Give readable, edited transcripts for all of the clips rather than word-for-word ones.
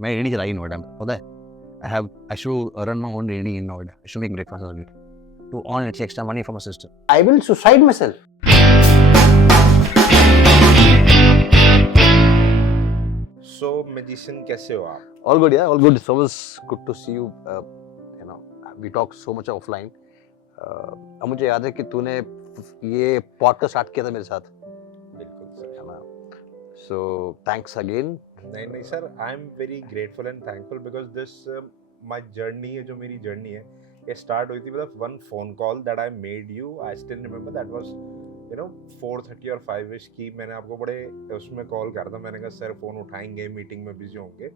मैं रेडी चलाई नोएडा में, पता है। I should run my own ready in Noida. I should make breakfast early to earn extra money from my sister. I will suicide myself. So magician कैसे हो आप? All good, yeah, all good. It's always good to see you. You know, we talk so much offline. अब मुझे याद है कि तूने ये पॉडकास्ट स्टार्ट किया था मेरे साथ, बिल्कुल सर। है ना? So thanks again. नहीं sir, I am very grateful and thankful because this my journey है, जो मेरी जर्नी है ये स्टार्ट हुई थी मतलब one phone call that I made you. I still remember that was 4:30 और 5ish की मैंने आपको बड़े उसमें कॉल करा था। मैंने कहा सर फोन उठाएंगे, मीटिंग में बिजी होंगे।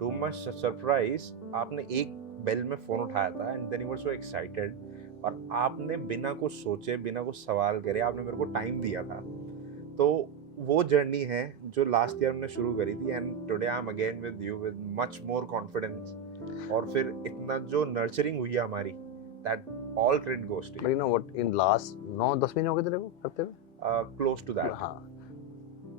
टू मच सरप्राइज आपने एक बेल में फोन उठाया था and then you were so excited, और आपने बिना कुछ सोचे बिना कुछ सवाल करे आपने मेरे को टाइम दिया था। तो वो जर्नी है जो लास्ट ईयर हमने शुरू करी थी and today I am again with you with much more confidence. और फिर इतना जो नर्चरिंग हुई है हमारी, that all credit goes to But you know what? In last 9-10 महीने हो गए तेरे को करते हुए? Close to that. हाँ,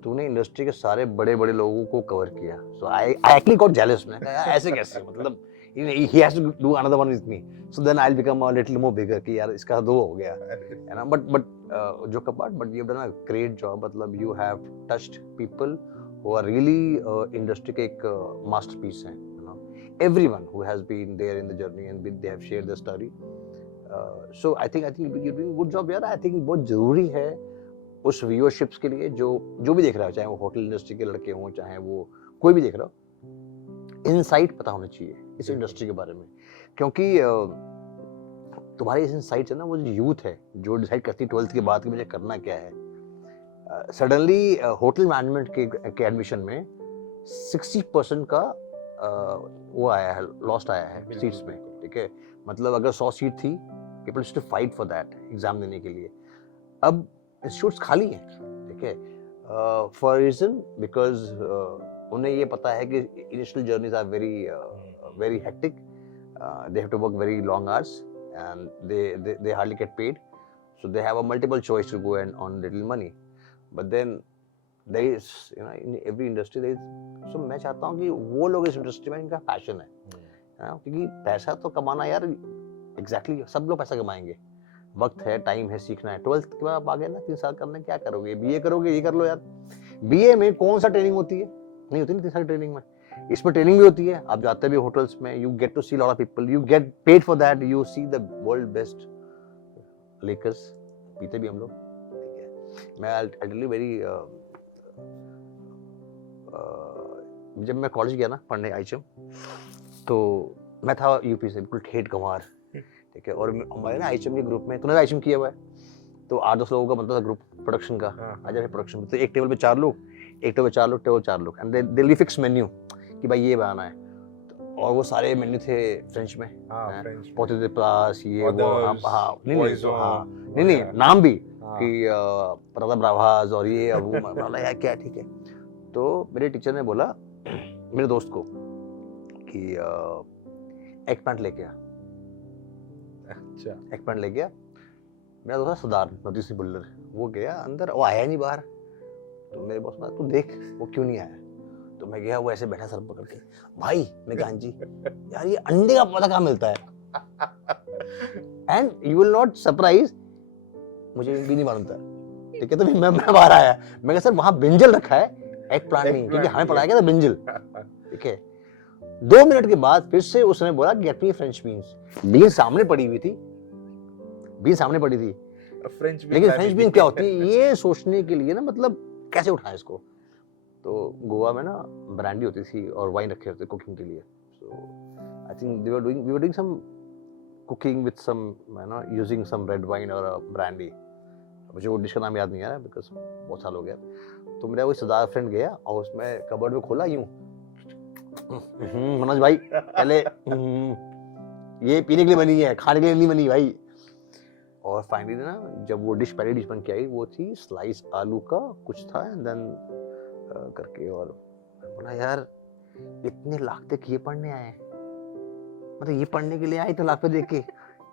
तूने इंडस्ट्री के सारे बड़े बड़े लोगों को कवर किया। So I actually got jealous. मैंने कहा यार ऐसे कैसे, मतलब he has to do another one with me. So then I'll become a little more bigger कि यार इसका 2 हो गया, है ना? But joke apart, but you've done a great job. मतलब you have touched people who are really industry के एक masterpiece हैं, you know. Everyone who has been there in the journey and they have shared their story. So I think you're doing a good job यार. I think बहुत जरूरी है उस व्यूअरशिप्स के लिए जो भी देख रहा है, चाहे वो होटल इंडस्ट्री के लड़के हों, चाहे वो कोई भी देख रहा हो, इनसाइट पता होना चाहिए इस इंडस्ट्री के बारे में। क्योंकि तुम्हारे इस इनसाइट से ना वो जो यूथ है जो डिसाइड करती है 12th के बाद कि मुझे करना क्या है, सडनली होटल मैनेजमेंट के एडमिशन में 60% का वो आया है, लॉस्ट आया है सीट्स में, ठीक है। मतलब अगर 100 सीट थी, people used to fight for that exam देने के लिए। अब इंस्टीट्यूट्स खाली हैं, ठीक है, फॉर रीजन बिकॉज उन्हें ये पता है कि initial journeys are very hectic, they have to work very long hours and they hardly get paid, so they have a multiple choice to go and earn little money. But then there is, you know, in every industry there is, so मैं चाहता हूँ कि वो लोग इस industry में इनका passion है, क्योंकि पैसा तो कमाना यार एग्जैक्टली सब लोग पैसा कमाएंगे, वक्त है, टाइम है, सीखना है। 12th के बाद आप आगे ना 3 साल करने क्या करोगे, बीए करोगे, ये कर लो यार। बीए में कौन सा ट्रेनिंग होती है, नहीं होती ना 3 साल ट्रेनिंग में। इसमें ट्रेनिंग भी होती है, आप जाते भी होटल्स में, you get to see lot of people, you get paid for that, you see the world best liqueurs, पीते भी हम लोग, ठीक है। मैं आई टेल यू वेरी, जब मैं कॉलेज गया ना पढ़ने आईएचएम, तो मैं था यूपी से, बिल्कुल ठेठ गंवार, ठीक है। और हमारे ना आईएचएम के ग्रुप में, तूने आईएचएम किया हुआ है, तो 8-10 लोगों का बनता था ग्रुप प्रोडक्शन का। आ जाए प्रोडक्शन में तो एक टेबल पे 4 लोग, एक टेबल 4 लोग, टेबल 4 लोग, and they will be fix menu कि भाई ये बनाना है। और वो सारे मेन्यू थे फ्रेंच में, पोते दे प्लास, ये वो, हाँ नहीं नाम भी कि पराठा ब्रावाज और ये अब वो, बोला यार क्या, ठीक है। तो मेरे टीचर ने बोला मेरे दोस्त को कि एग प्लांट लेके आ। अच्छा, एग प्लांट ले गया मेरा दोस्त सरदार नदी सिंह बुल्लर, वो गया अंदर, वो आया नहीं बाहर। तो मेरे बॉस ने तू देख वो क्यों नहीं आया। तो मैं गया, वो ऐसे बैठा सर पकड़ के, भाई मैं कहा जी यार ये अंडे का पौधा कहाँ मिलता है, and you will not surprise, मुझे भी नहीं मालूम था, ठीक है। तो मैं बाहर आया, मैं कहा सर वहां ब्रिंजल रखा है एग प्लांट में, क्योंकि हमें पढ़ाया गया था ब्रिंजल, ठीक है। 2 मिनट के बाद फिर से उसने बोला get me French beans. Beans सामने पड़ी हुई थी, बीन्स सामने पड़ी थी, लेकिन फ्रेंच बीन क्या होती है ये सोचने के लिए ना, मतलब कैसे उठाएं इसको। तो गोवा में ना ब्रांडी होती थी और वाइन रखे होते कुकिंग के लिए। So I think we were doing some cooking with some, you know, using some red wine और ब्रांडी। मुझे वो डिश का नाम याद नहीं आ रहा बिकॉज बहुत साल हो गया। तो मेरा वही सरदार फ्रेंड गया और उसमें कबर्ड में खोला, यूं मनोज भाई पहले ये पीने के लिए बनी है, खाने के लिए नहीं बनी भाई। और फाइनली ना जब वो डिश, पहली डिश बन के आई, वो थी स्लाइस आलू का कुछ था, एंड देन करके, और बोला यार इतने लाख तक ये पढ़ने आए, मतलब ये पढ़ने के लिए आए तो लाख पे देख के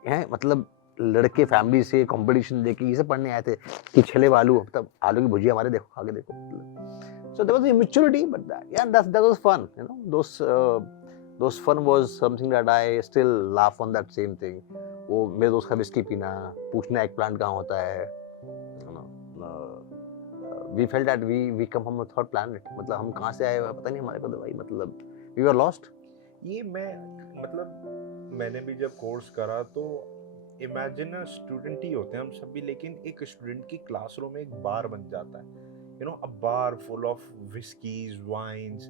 हैं, मतलब लड़के फैमिली से कंपटीशन देके ये सब पढ़ने आए थे कि छले आलू, मतलब आलू की भुजिया हमारे देखो, आगे देखो। So there was immaturity, but that was fun. You know, those fun was something that I still laugh on that same thing. वो मेरे दोस्त का विस्की पीना, पूछना एक प्लांट कहाँ होता है. You know, we felt that we come from a third planet. मतलब हम कहाँ से आए पता नहीं हमारे को तो भाई मतलब we were lost. ये मैं मतलब मैंने भी जब कोर्स करा तो इमेजिन स्टूडेंट ही होते हैं हम सभी, लेकिन एक स्टूडेंट की क्लासरूम में एक बार बन जाता है, you know, a bar full of whiskies, wines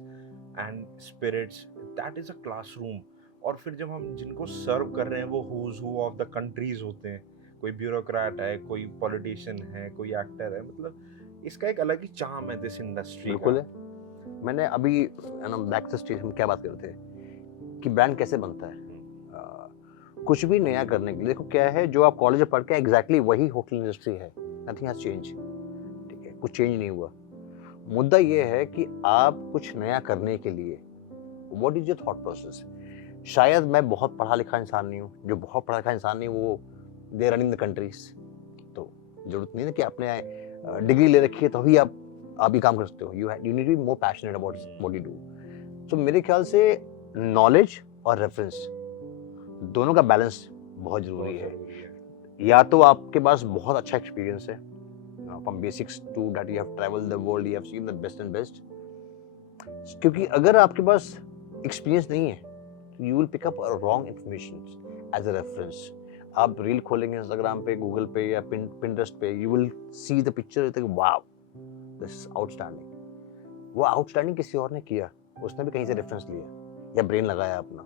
and spirits, that is a classroom. और फिर जब हम जिनको सर्व कर रहे हैं वो who's who of the countries होते हैं, कोई ब्यूरोक्रेट है, कोई पॉलिटिशियन है, कोई एक्टर है, मतलब इसका एक अलग ही चार्म है दिस इंडस्ट्री. बिल्कुल है. मैंने अभी बैक टू स्टेज हम क्या बात कर रहे थे कि ब्रांड कैसे बनता है. कुछ भी नया करने के लिए देखो क्या है, जो आप कॉलेज में पढ़ के एग्जैक्टली वही होटल इंडस्ट्री है. Nothing has change. ठीक है, कुछ चेंज नहीं हुआ. मुद्दा ये है कि आप कुछ नया करने के लिए what is your thought process. शायद मैं बहुत पढ़ा लिखा इंसान नहीं हूँ. जो बहुत पढ़ा लिखा इंसान नहीं वो दे रनिंग द कंट्रीज. तो जरूरत नहीं है कि आपने डिग्री ले रखी है तभी आप ही काम कर सकते हो. You need to be more passionate about what you do. तो मेरे ख्याल से नॉलेज और रेफरेंस दोनों का बैलेंस बहुत जरूरी है. या तो आपके पास बहुत अच्छा एक्सपीरियंस है, from basics to that you have travelled the world, you have seen the best and best. क्योंकि अगर आपके पास एक्सपीरियंस नहीं है you will pick up wrong information as a reference. आप रील खोलेंगे इंस्टाग्राम पे, गूगल पे या पिंटरेस्ट पे, you will see the picture, wow this is outstanding. वो आउटस्टैंडिंग किसी और ने किया, उसने भी कहीं से रेफरेंस लिया या ब्रेन लगाया अपना.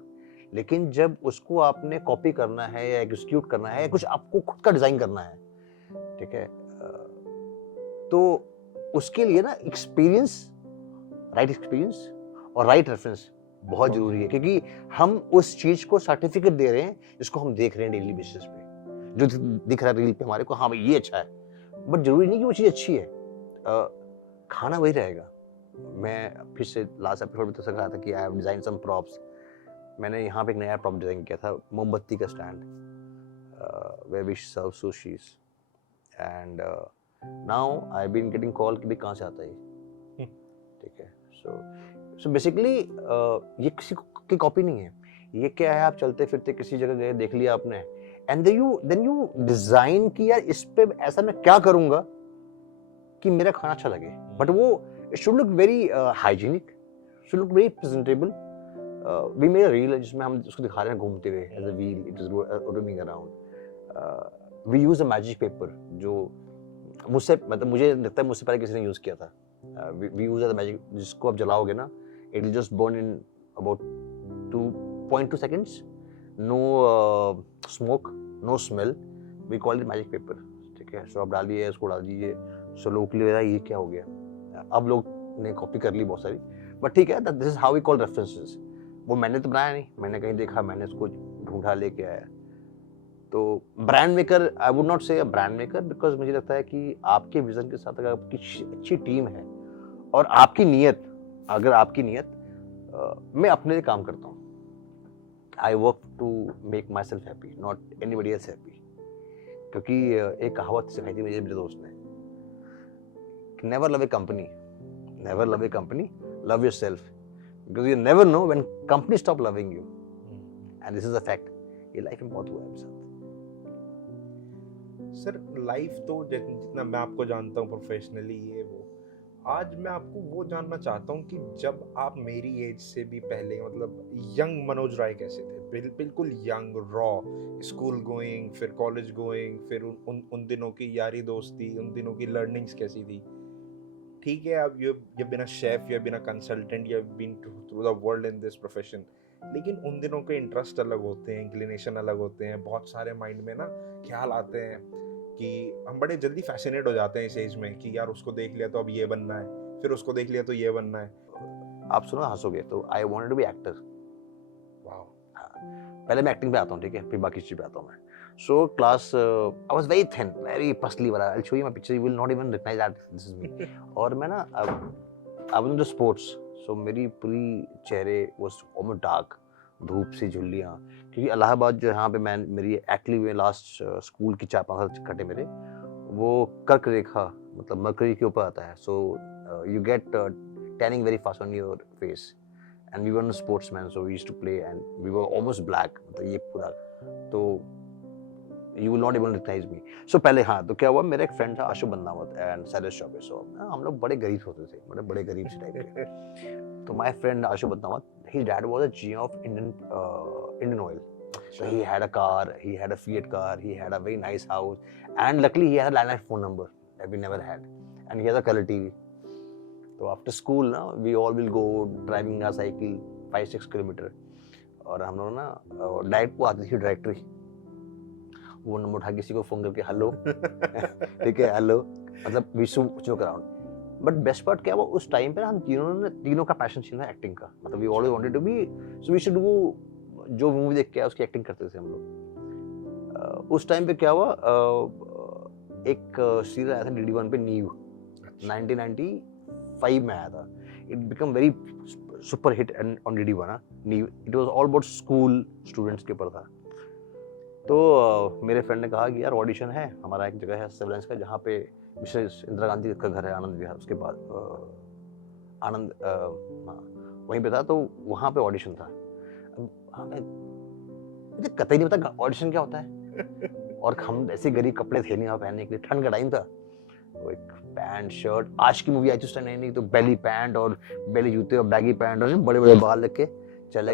लेकिन जब उसको आपने कॉपी करना है या एग्जीक्यूट करना है या कुछ आपको खुद का डिजाइन करना है, ठीक है, तो उसके लिए ना एक्सपीरियंस, राइट एक्सपीरियंस और राइट रेफरेंस बहुत जरूरी है. क्योंकि हम उस चीज को सर्टिफिकेट दे रहे हैं जिसको हम देख रहे हैं डेली बेसिस पे, जो दिख रहा है रील पे हमारे को, हाँ भाई ये अच्छा है, बट जरूरी नहीं कि वो चीज अच्छी है. खाना वही रहेगा. मैं फिर से लास्ट एपिसोड में तो कहा था कि I have design some props. मैंने यहाँ पे एक नया प्रॉप डिजाइन किया था, मोमबत्ती का stand, where we serve sushis. And now I have been getting call कि भाई कहाँ से आता है ये. ठीक है, सो बेसिकली ये किसी की कॉपी नहीं है. ये क्या है, आप चलते फिरते किसी जगह गए, देख लिया आपने, एंड देन यू डिजाइन कि यार इस पे ऐसा मैं क्या करूंगा कि मेरा खाना अच्छा लगे. बट वो it should look very hygienic, should look very presentable. We made a reel जिसमें हम उसको दिखा रहे हैं घूमते हुए as a wheel, it is roaming around. We use a magic paper जो मुझसे मतलब मुझे लगता है मुझसे पहले किसी ने यूज किया था. We use a magic जिसको आप जलाओगे ना, it will just burn in about 2.2 seconds. No smoke, no smell. We call it magic paper. ठीक है, सो आप डालिए, इसको डाल दीजिए. सो लोगों के लिए ये क्या हो गया. अब लोग ने कॉपी कर ली बहुत सारी, बट ठीक है, this is how we call references. वो मैंने तो बनाया नहीं, मैंने कहीं देखा, मैंने उसको ढूंढा, लेके आया. तो brand maker, I would not से अ ब्रांड मेकर, बिकॉज मुझे लगता है कि आपके विजन के साथ अगर आपकी अच्छी टीम है और आपकी नीयत, अगर आपकी नीयत, मैं अपने लिए काम करता हूँ. I work to make myself happy, not anybody else happy. क्योंकि एक कहावत सिखाई थी मुझे मेरे दोस्त ने, never love a company, never love a company, love yourself, because you never know when company stop loving you. And this is a fact. ये लाइफ में बहुत हुआ है मेरे साथ. सर लाइफ तो जितना मैं आपको जानता हूँ प्रोफेशनली, ये वो, आज मैं आपको वो जानना चाहता हूँ कि जब आप मेरी एज से भी पहले, मतलब यंग मनोज राय कैसे थे, बिल्कुल यंग, रॉ, स्कूल गोइंग, फिर कॉलेज गोइंग, फिर उन दिनों की यारी दोस्ती, उन दिनों की लर्निंग्स कैसी थी. ठीक है, अब you've been a chef, you've been a consultant, you've been through the world in this profession, लेकिन उन दिनों के इंटरेस्ट अलग होते हैं, इंक्लिनेशन अलग होते हैं, बहुत सारे माइंड में ना ख्याल आते हैं कि हम बड़े जल्दी फैसिनेट हो जाते हैं इस एज में कि यार उसको देख लिया तो अब ये बनना है, फिर उसको देख लिया तो ये बनना है. आप सुनो, हंसोगे तो I wanted to be actor. Wow. पहले मैं एक्टिंग पे आता हूँ, ठीक है, फिर बाकी चीज पे आता हूँ मैं. So class, I was very thin, very pasli वाला. I'll show you my picture. You will not even recognize that this is me. और मैं ना अब into sports, so मेरी पूरी चेहरे was almost dark, धूप सी झुर्रियाँ. क्योंकि इलाहाबाद जो यहाँ पे मैं मेरी एक्चुअली में लास्ट स्कूल की 4-5 साल कटे मेरे, वो कर्क रेखा मतलब मरकरी के ऊपर आता है. So you get tanning very fast on your face. And we were not sportsmen, so we used to play and we were almost black. मतलब ये पूरा तो you will not able to recognize me. So पहले हाँ तो क्या हुआ, मेरा एक फ्रेंड था आशु बंदावत एंड साइरस चौबे. सो हम लोग बड़े गरीब होते थे, बड़े गरीब से टाइप के. तो my friend Ashu Bandawat, his dad was a GM of Indian Oil. So he had a car, he had a Fiat car, he had a very nice house, and luckily he had a landline phone number that we never had, and he has a color TV. So after school ना we all will go driving our cycle 5-6 kilometre, और हम लोग ना direct को आती थी directory, वो number उठा किसी को फोन करके हेलो ठीक है हेलो, मतलब we joke around. But best part क्या हुआ उस टाइम पे ना, हम तीनों का पैशन था एक्टिंग का. मतलब we always wanted to be, so we should do, जो मूवी देख के आया उसकी एक्टिंग करते थे हम लोग. उस टाइम पे क्या हुआ, एक सीरियल आया था DD1 पे, नीव, 1995 में आया था. It become very super hit on DD1 नीव. It was all about school students के ऊपर था. तो मेरे फ्रेंड ने कहा कि यार ऑडिशन है, हमारा एक जगह है सिविलेंस का जहाँ पे मिसेस इंदिरा गांधी का घर है, आनंद विहार, उसके बाद आनंद वहीं पे था. तो वहाँ पे ऑडिशन था. हमें मुझे कतई नहीं पता ऑडिशन क्या होता है, और हम ऐसे गरीब कपड़े थे नहीं वहाँ पहनने के लिए, ठंड का टाइम था. वो एक पैंट शर्ट, आज की मूवी आई थी उस टाइम नहीं, तो बेली पैंट और बेली जूते और बैगी पैंट और बड़े बड़े बाल रख के चले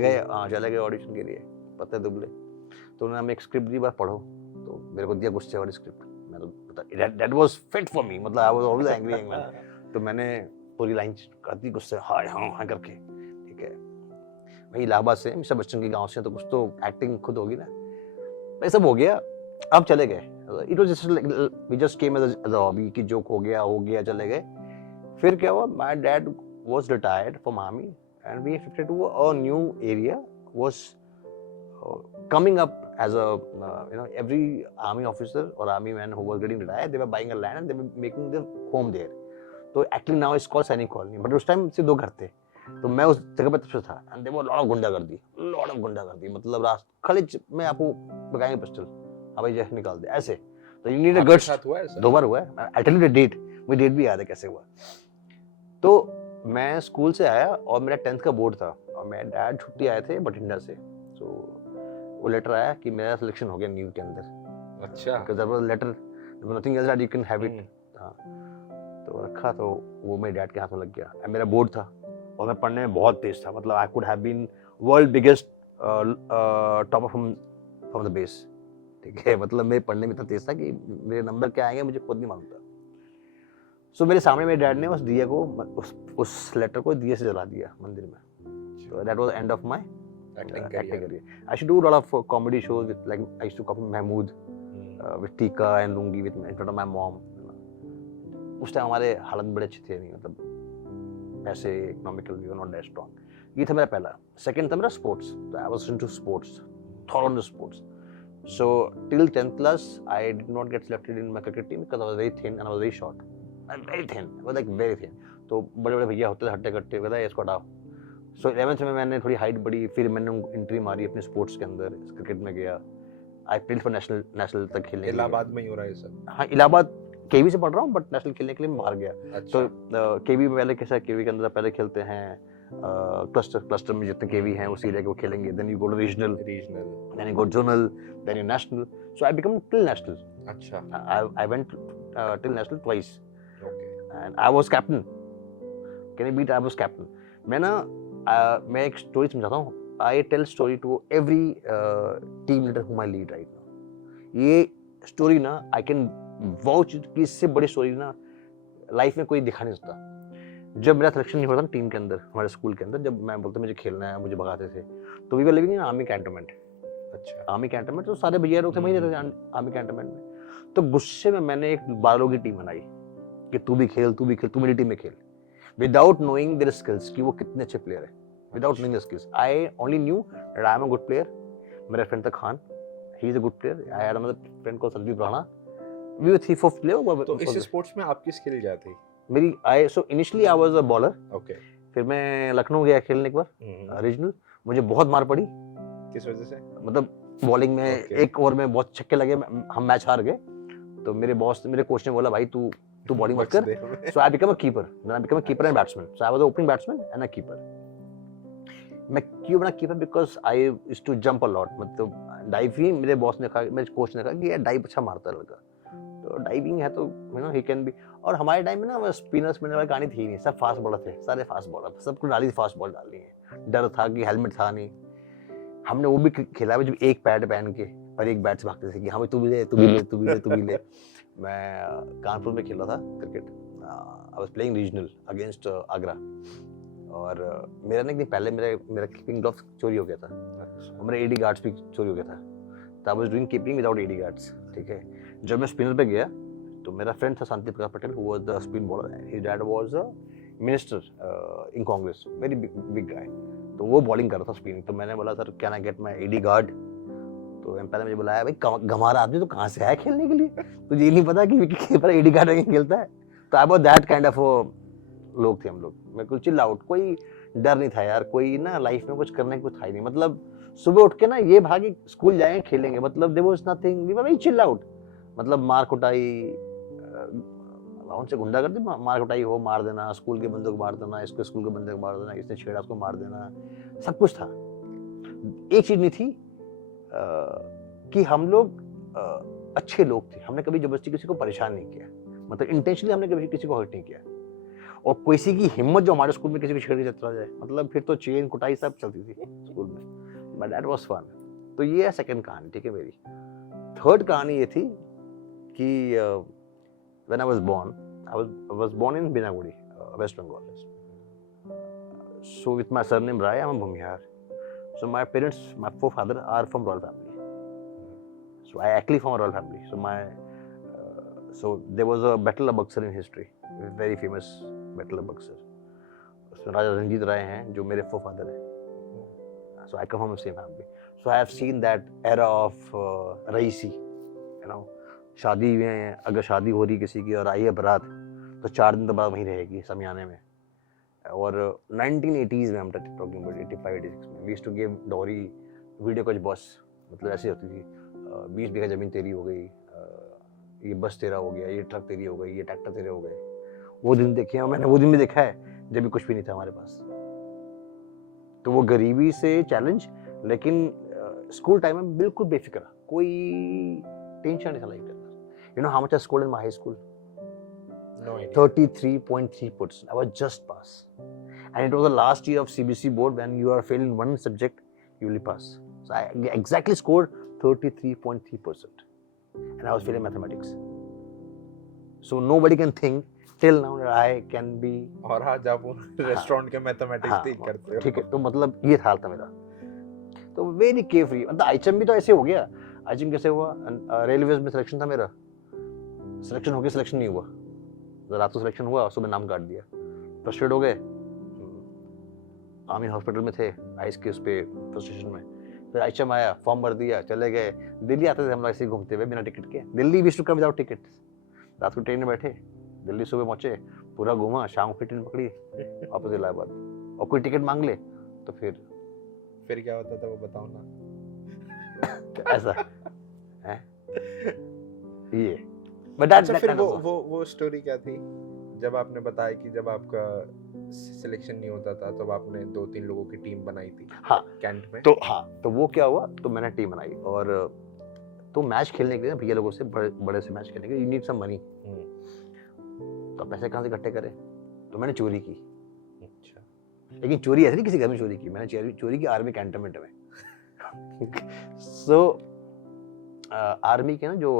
गए ऑडिशन के लिए, पत्ते दुबले. तो उन्होंने हमें एक स्क्रिप्ट दी, बार पढ़ो, तो मेरे को दिया गुस्से वाली स्क्रिप्ट. मैं तो पता that was fit for me, मतलब I was always angry man. तो मैंने पूरी लाइन कर दी गुस्से, हाँ हाँ हाँ करके. ठीक है, मैं इलाहाबाद से, मिस्टर बच्चन के गांव से, तो कुछ तो एक्टिंग खुद होगी ना. ये सब हो गया, अब चले गए. It was just like we just came as a hobby कि जोक हो गया चले गए. फिर क्या हुआ, my dad was retired from army and we shifted to a new area. Was coming up as a every army officer or army man who was getting retired, they were buying a land and they were making their home there. So actually now it's called Sainik Colony, but उस time सिर्फ 2 घर थे. तो मैं उस जगह पे तब से था, and there were lot of गुंडागर्दी, मतलब खाली मैं आपको बताएंगे पिस्टल, हाँ भाई जैसे निकाल दे ऐसे. तो you need a guts. 2 बार हुआ है. I'll tell you the date, मुझे डेट भी याद है कैसे हुआ. तो मैं स्कूल से आया और मेरा 10th का बोर्ड था, और मेरे डैड छुट्टी आए थे बठिंडा से. तो वो लेटर आया कि मेरा सिलेक्शन हो गया न्यू के अंदर. अच्छा, because there was a letter, there was nothing else that you can have it. हाँ, तो रखा, तो वो मेरे डैड के हाथ में लग गया. मेरा बोर्ड था और मैं पढ़ने में बहुत तेज था, मतलब I could have been world biggest topper from the base. ठीक है, मतलब मैं पढ़ने में इतना तेज था कि मेरे नंबर क्या आएंगे मुझे खुद नहीं मालूम था. सो मेरे सामने मेरे डैड ने उस दिया को, उस लेटर को दिए से जला दिया मंदिर में. So that was the end of my acting career. I should do a lot of comedy shows with, like I used to copy Mahmood with Tika and Lungi with in front of my mom. उस time हमारे हालत बड़े अच्छे थे नहीं, मतलब ऐसे economical we were not that strong. ये था मेरा पहला. सेकंड था मेरा sports. I was into sports, thorough on the sports. So till 10th class I did not get selected in my cricket team because I was very thin and I was very short. I'm very thin. I was like very thin. तो बड़े भैया होते थे हट्टे कट्टे, कहता है इसको हटाओ. सो 11th में मैंने थोड़ी हाइट बढ़ी, फिर मैंने एंट्री मारी अपने स्पोर्ट्स के अंदर, क्रिकेट में गया. आई प्लेड फॉर नेशनल तक खेलने. इलाहाबाद में ही हो रहा है सब? हाँ, इलाहाबाद केवी से पढ़ रहा हूँ, बट नेशनल खेलने के लिए मैं बाहर गया. अच्छा. तो केवी में पहले कैसा, केवी के अंदर पहले खेलते हैं क्लस्टर में जितने केवी हैं उसी एरिया के वो खेलेंगे. Then you go to regional, then you go zonal, then you national. So I become till national. अच्छा. I went till national twice okay. And I was captain. Can you beat, I was captain. मैं एक story समझाता हूँ. I tell story to every team leader whom I lead right now. ये story ना I can vouch कि इससे बड़ी story ना लाइफ में कोई दिखा नहीं सकता. जब मेरा सिलेक्शन नहीं होता था टीम के अंदर, हमारे स्कूल के अंदर, जब मैं बोलता मुझे खेलना है, मुझे भगाते थे, तो we were living in army cantonment. अच्छा. आर्मी कैंटोनमेंट, तो सारे भैया लोग थे वहीं रहते थे आर्मी कैंटोनमेंट में. तो गुस्से में मैंने एक 12 लोगों की टीम बनाई कि तू भी खेल, तू मेरी टीम में खेल, विदाउट नोइंग देयर स्किल्स कि वो कितने अच्छे प्लेयर है. Without knowing their skills I only knew that I am a good player. मेरा फ्रेंड था Khan, he is a good player. I had another friend called Sandeep Rana. We were 3-4 player. तो इस sports में आपकी स्किल क्या थी? मेरी so initially I was a bowler. Okay. फिर मैं लखनऊ गया खेलने एक बार रीजनल. मुझे बहुत मार पड़ी. किस वजह से? मतलब बॉलिंग में एक ओवर में बहुत छक्के लगे, हम मैच हार गए. तो मेरे बॉस, मेरे कोच ने बोला भाई तू तू बॉलिंग मत बच कर. दे हमें. So I became a keeper. Then I became a keeper and batsman. So I was an opening batsman and a keeper. मैं क्यों बना keeper? Because I used to jump a lot. मतलब डाइव ही मेरे boss ने कहा, मेरे coach ने कहा कि यार डाइव अच्छा मारता है लड़का. तो डाइविंग है तो ही कैन बी. और हमारे टाइम में ना वो स्पिनर वाली कहानी थी नहीं, सब फास्ट बॉलर थे, सारे फास्ट बॉलर, सबको डाली फास्ट बॉल डालनी है. डर था कि हेलमेट था नहीं. हमने वो भी खेला है जब एक पैड पहन के और एक बैट से भागते थे कि हाँ भाई तू भी ले, तू भी ले, तू भी ले, तू भी ले. मैं कानपुर में खेला था cricket. I was playing regional against Agra. और मेरा ना एक दिन पहले मेरा कीपिंग ग्लव्स चोरी हो गया था और मेरे एडी गार्ड्स भी चोरी हो गया था. तो I was doing keeping without ad guards. ठीक है. जब मैं स्पिनर पे गया तो मेरा फ्रेंड था Shanti Prakash Patel, who was the spin bowler. His dad was a minister in Congress, very big guy. तो वो बॉलिंग कर रहा था स्पिनिंग. तो मैंने बोला sir can I get my ad guard. तो एम्पायर ने मुझे बुलाया, भाई गंवारा आदमी तो कहाँ से आया खेलने के लिए, तुझे ये नहीं पता कि विकेट कीपर एडी गार्ड नहीं खेलता है. तो I was that kind of लोग थे हम लोग. मैं कुछ चिल आउट, कोई डर नहीं था यार, कोई ना लाइफ में कुछ करने को कुछ था ही नहीं. मतलब सुबह उठ के ना ये भागी स्कूल जाएंगे खेलेंगे, मतलब there was nothing, we were very chill out. मतलब मार कुटाई, उनसे गुंडागर्दी, मार कुटाई हो, मार देना, स्कूल के बंदों को मार देना, इसको स्कूल के बंदे को मार देना, इसने छेड़ा उसको मार देना, सब कुछ था. एक चीज नहीं थी कि हम लोग अच्छे लोग थे. हमने कभी जबरदस्ती किसी को परेशान नहीं किया, मतलब इंटेंशनली हमने कभी किसी को हर्ट नहीं किया. और किसी की हिम्मत जो हमारे स्कूल में किसी को छेड़ के चला जाए, मतलब फिर तो चेन कुटाई सब चलती थी स्कूल में. But that was fun. तो ये है सेकंड कहानी. ठीक है. मेरी थर्ड कहानी ये थी कि when I was born in Binaguri, West Bengal. So with my surname Rai, I am Bhumihar. So my parents, my forefather are from royal family. So I actually from a royal family. So there was a battle of Buxar in history, very famous battle of Buxar. उसमें राजा रंजीत राय हैं जो मेरे forefather हैं. So I come from the same family. So I have seen that era of Raisi, you know, शादी में अगर शादी हो रही किसी की और आई है बारात, तो 4 दिन तो बारात वहीं रहेगी समियाने में. और 1980s में हम टॉकिंग अबाउट 85 86 में वी यूज्ड टू गिव डॉरी वीडियो कोच बस. मतलब ऐसी होती थी 20 बीघा जमीन तेरी हो गई, ये बस तेरा हो गया, ये ट्रक तेरी हो गई, ये ट्रैक्टर तेरे हो गए. वो दिन देखे हैं मैंने, वो दिन भी देखा है जब भी कुछ भी नहीं था हमारे पास. तो वो गरीबी से चैलेंज, लेकिन स्कूल टाइम में बिल्कुल बेफिक्र, कोई टेंशन नहीं था लाइफ के अंदर. You know how much I scored in my high school? No idea. 33.3%. I was just pass. And it was the last year of CBC board. When you are failing one subject, you will pass. So I exactly scored 33.3%. And I was failing mathematics. So nobody can think till now that I can be. और आज आप restaurant के mathematics ठीक करते हो. ठीक है. तो मतलब ये हाल था मेरा. तो वेरी केयर फ्री. मतलब आईचएम भी तो ऐसे हो गया. आईचएम कैसे हुआ? रेलवेज में सिलेक्शन था मेरा. सिलेक्शन हो गया, सिलेक्शन नहीं हुआ. रात को सिलेक्शन हुआ, सुबह नाम काट दिया. फ्रस्ट्रेट हो गए. आर्मी हॉस्पिटल में थे, आइस के उस पे फ्रस्ट्रेशन में. फिर आईचएम आया, फॉर्म भर दिया, चले गए. दिल्ली आते थे हम लोग ऐसे ही घूमते हुए बिना टिकट के. Delhi we to come without ticket. रात को ट्रेन में बैठे, दिल्ली सुबह पहुंचे, पूरा घूमा, शाम को ट्रेन पकड़ी, वापस इलाहाबाद. और कोई टिकट मांग ले तो फिर क्या होता था वो बताओ ना. ऐसा है ये. बट अच्छा फिर वो स्टोरी क्या थी जब आपने बताया कि जब आपका सिलेक्शन नहीं होता था तब आपने 2-3 लोगों की टीम बनाई थी. हाँ कैंट में. तो वो क्या हुआ, तो मैंने टीम बनाई. और तो मैच खेलने के लिए भैया लोगों से बड़े से मैच खेलने के लिए यू नीड सम मनी. तो पैसे कहाँ से इकट्ठे करें? तो मैंने चोरी की. अच्छा. लेकिन चोरी ऐसे नहीं किसी घर में चोरी की, मैंने चोरी की आर्मी कैंटोनमेंट में. सो आर्मी के ना जो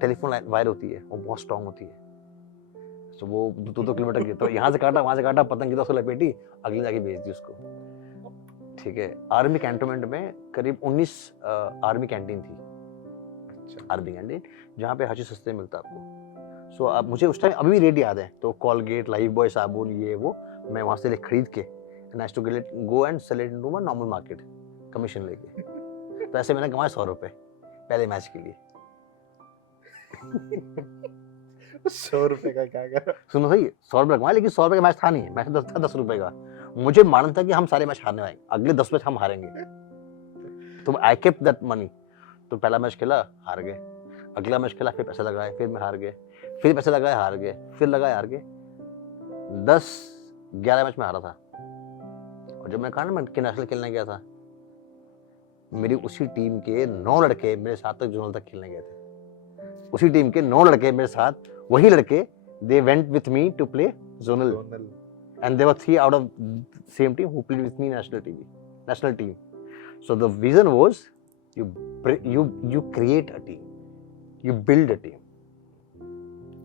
टेलीफोन वायर होती है वो बहुत स्ट्रांग होती है. सो वो 2 किलोमीटर की, तो यहाँ से काटा वहाँ से काटा, पतंग की 10 लपेटी, अगले जाके भेज दी उसको. ठीक है. आर्मी कैंटोनमेंट में करीब 19 आर्मी कैंटीन थी. अच्छा. आर्मी कैंटीन जहाँ पे हर चीज सस्ते मिलता आपको. सो अब मुझे उस टाइम अभी भी रेट याद है. तो कॉलगेट, लाइफ बॉय साबुन, ये वो मैं वहाँ से खरीद के nice to go and sell it into my normal market commission लेके. तो ऐसे मैंने कमाए 100 रुपए पहले मैच के लिए. 100 रुपए का क्या करा? सुनो सही, 100 रुपए कमाए, लेकिन 100 रुपए का मैच था नहीं. मैच था 10 रुपए का. मुझे मालूम था कि हम सारे मैच हारने वाले, अगले 10 मैच हम हारेंगे. तो आई केप्ट दैट मनी. तो पहला मैच खेला, हार गए. अगला मैच खेला, फिर पैसा लगाए, फिर मैं हार गए. फिर पैसे लगाए, हार गए, फिर लगाए, हार गए। 10-11 मैच में हारा था। और जब मैं कहा ना मैं नेशनल खेलने गया था, मेरी उसी टीम के 9 लड़के मेरे साथ तक जोनल तक खेलने गए थे। उसी टीम के 9 लड़के मेरे साथ, वही लड़के, they went with me to play zonal, and there were 3 out of same team who played with me national team. So the vision was you create a team, you build a team.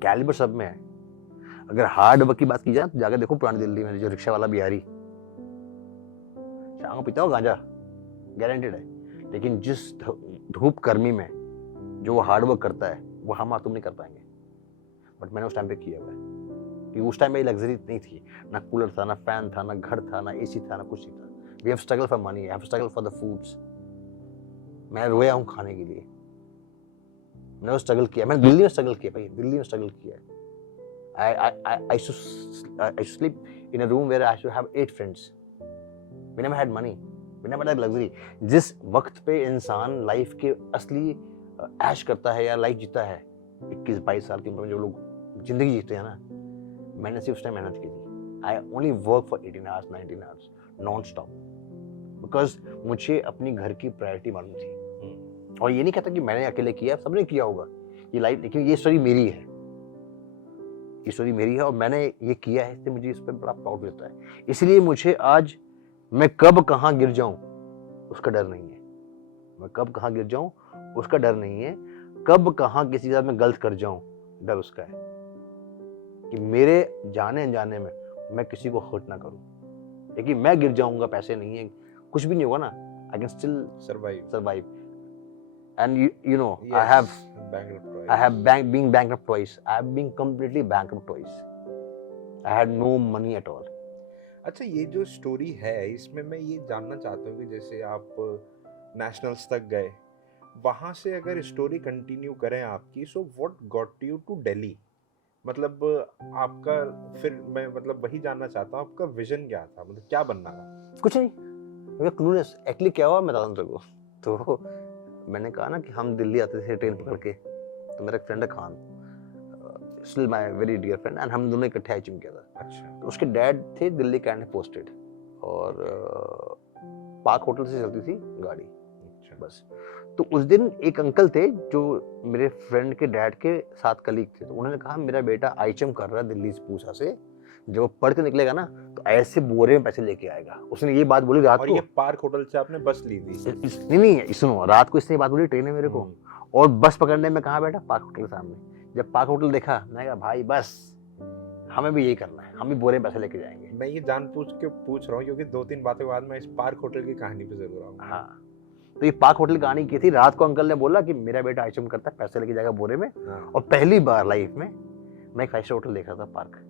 Calibre सब में है। अगर hard work की बात की जाए तो जाकर देखो पुरानी दिल्ली में जो रिक्शा वाला बिहारी, शाम को पीता हो गांजा, गारंटेड है। लेकिन जिस धूप गर्मी में जो वो हार्ड वर्क करता है वो हम और तुम नहीं कर पाएंगे। बट मैंने उस टाइम पे किया हुआ है कि उस टाइम में लग्जरी नहीं थी, ना कूलर था, ना फैन था, ना घर था, ना एसी था, ना कुछ नहीं था। We have struggle for money, have struggle for the foods. मैं रोया हूँ खाने के लिए, मैंने स्ट्रगल किया, मैंने दिल्ली में स्ट्रगल किया भाई, दिल्ली में स्ट्रगल किया है। I used to sleep in a room where I used to have 8 friends. We never had money, we never had luxury. जिस वक्त पे इंसान लाइफ के असली ऐश करता है या लाइफ जीता है, 21-22 साल की उम्र में जो लोग जिंदगी जीते हैं ना, मैंने सिर्फ उस टाइम मेहनत की थी। I only work for 18 hours, 19 hours, non-stop. Because मुझे अपनी घर की प्रायोरिटी मालूम थी। और ये नहीं कहता कि मैंने अकेले किया, सबने किया होगा ये लाइफ, लेकिन ये स्टोरी मेरी है, ये स्टोरी मेरी है और मैंने ये किया है, इसलिए मुझे इस पर बड़ा प्राउड मिलता है। इसलिए मुझे आज मैं कब कहाँ गिर जाऊं उसका डर नहीं है, मैं कब कहाँ गिर जाऊं उसका डर नहीं है, कब कहाँ किसी के साथ मैं गलत कर जाऊं डर उसका है कि मेरे जाने अनजाने में मैं किसी को हर्ट ना करूं। लेकिन मैं गिर जाऊंगा, पैसे नहीं है, कुछ भी नहीं होगा ना, I can still survive. And you know, yes, I have been bankrupt twice. I have been completely bankrupt twice. I had no money at all. अच्छा, ये जो स्टोरी है इसमें मैं ये जानना चाहता हूँ कि जैसे आप नेशनल्स तक गए, वहाँ से अगर स्टोरी कंटिन्यू करें आपकी, so what got you to Delhi? मतलब आपका फिर मैं मतलब वही जानना चाहता हूँ, आपका विजन क्या था, मतलब क्या बनना था? कुछ नहीं, मैं क्लूलेस। एक्चुअली क्या हुआ मैं बताता हूँ तेरे को। तो मैंने कहा ना कि हम दिल्ली आते थे ट्रेन पकड़ के, तो मेरा एक फ्रेंड है Khan, still my very dear friend, and हम दोनों इकट्ठे आइचिम किया था। अच्छा। तो उसके डैड थे दिल्ली कैंट में पोस्टेड, और पार्क होटल से चलती थी गाड़ी। अच्छा। बस तो उस दिन एक अंकल थे जो मेरे फ्रेंड के डैड के साथ कलीग थे, तो उन्होंने कहा मेरा बेटा आइचिम कर रहा है दिल्ली से पूसा से, जब वो पढ़ के निकलेगा ना तो ऐसे बोरे में पैसे लेके आएगा। उसने ये बात बोली रात को। और ये पार्क होटल से आपने बस ली थी? नहीं, सुनो, रात को इसने बात बोली ट्रेन में मेरे को, और बस पकड़ने में कहाँ बैठा, पार्क होटल के सामने। जब पार्क होटल देखा, मैं कहा भाई बस हमें भी यही करना है, हम भी बोरे में पैसे लेके जाएंगे। मैं ये जान पूछ रहा हूँ क्योंकि 2-3 बातों के बाद मैं इस पार्क होटल की कहानी पे जरूर आऊंगा। हाँ, तो ये पार्क होटल की कहानी की थी। रात को अंकल ने बोला कि मेरा बेटा आइटम करता है, पैसे लेके जाएगा बोरे में। और पहली बार लाइफ में मैं एक 5 स्टार होटल देख रहा था, पार्क।